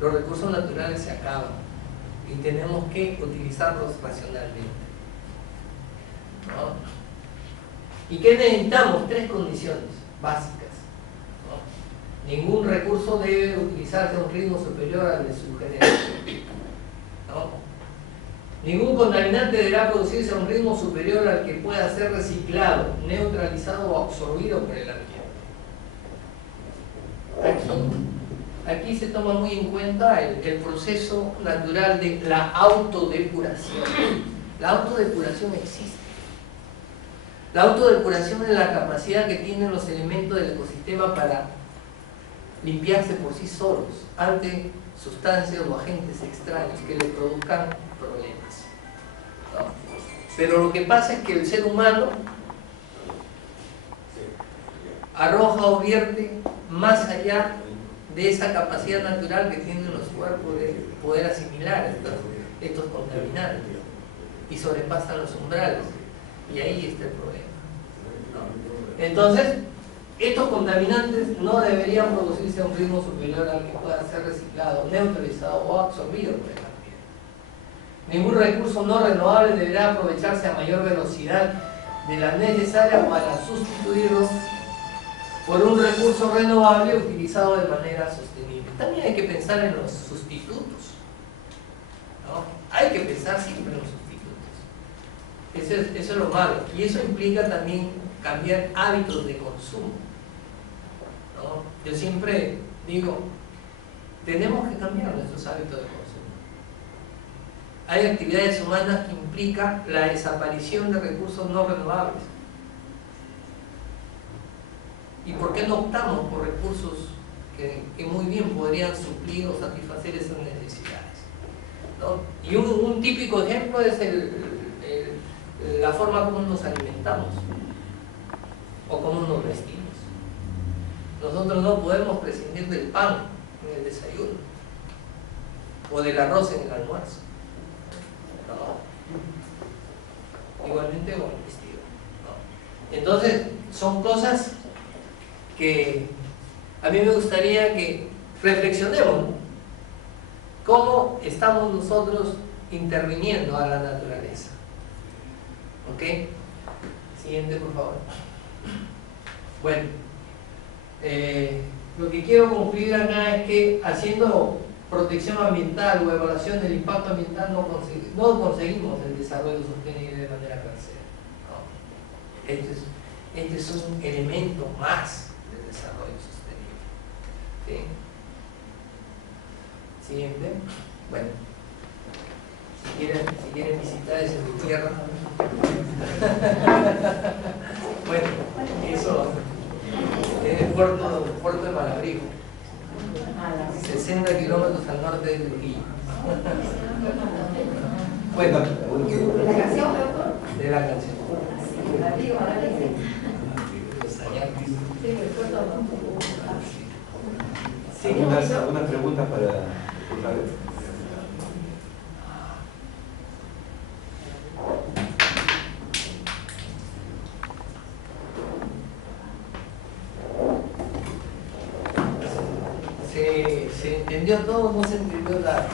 Los recursos naturales se acaban y tenemos que utilizarlos racionalmente, ¿no? ¿Y qué necesitamos? Tres condiciones básicas, ¿no? Ningún recurso debe utilizarse a un ritmo superior al de su generación, ¿no? Ningún contaminante deberá producirse a un ritmo superior al que pueda ser reciclado, neutralizado o absorbido por el ambiente. Aquí se toma muy en cuenta el proceso natural de la autodepuración. La autodepuración existe. La autodepuración es la capacidad que tienen los elementos del ecosistema para limpiarse por sí solos ante sustancias o agentes extraños que les produzcan problemas, ¿no? Pero lo que pasa es que el ser humano arroja o vierte más allá de esa capacidad natural que tienen los cuerpos de poder asimilar estos contaminantes, y sobrepasan los umbrales, y ahí está el problema, ¿no? Entonces, estos contaminantes no deberían producirse a un ritmo superior al que pueda ser reciclado, neutralizado o absorbido por el ambiente. Ningún recurso no renovable deberá aprovecharse a mayor velocidad de la necesaria para sustituirlo por un recurso renovable utilizado de manera sostenible. También hay que pensar en los sustitutos, ¿no? Hay que pensar siempre en los sustitutos. Eso es lo malo. Y eso implica también cambiar hábitos de consumo, ¿no? Yo siempre digo, tenemos que cambiar nuestros hábitos de consumo. Hay actividades humanas que implican la desaparición de recursos no renovables. ¿Y por qué no optamos por recursos que muy bien podrían suplir o satisfacer esas necesidades, ¿no? Y un típico ejemplo es la forma como nos alimentamos o cómo nos vestimos. Nosotros no podemos prescindir del pan en el desayuno o del arroz en el almuerzo, ¿no? Igualmente con el vestido, ¿no? Entonces son cosas que a mí me gustaría que reflexionemos, ¿no? cómo estamos nosotros interviniendo a la naturaleza. ¿Ok? Siguiente, por favor. Bueno, lo que quiero concluir acá es que haciendo protección ambiental o evaluación del impacto ambiental no conseguimos el desarrollo sostenible de manera per se, ¿no? Este es un elemento más del desarrollo sostenible. ¿Sí? Siguiente. Bueno, si quieren visitar ese tierra. Bueno, eso es el puerto de Malabrigo, 60 kilómetros al norte de Trujillo. Bueno, ¿De la canción, doctor? de la canción. Malabrigo. Los añaques. Sí, el puerto. Sí, ¿Alguna pregunta para el Javier? ¿Se entendió todo o no se entendió nada?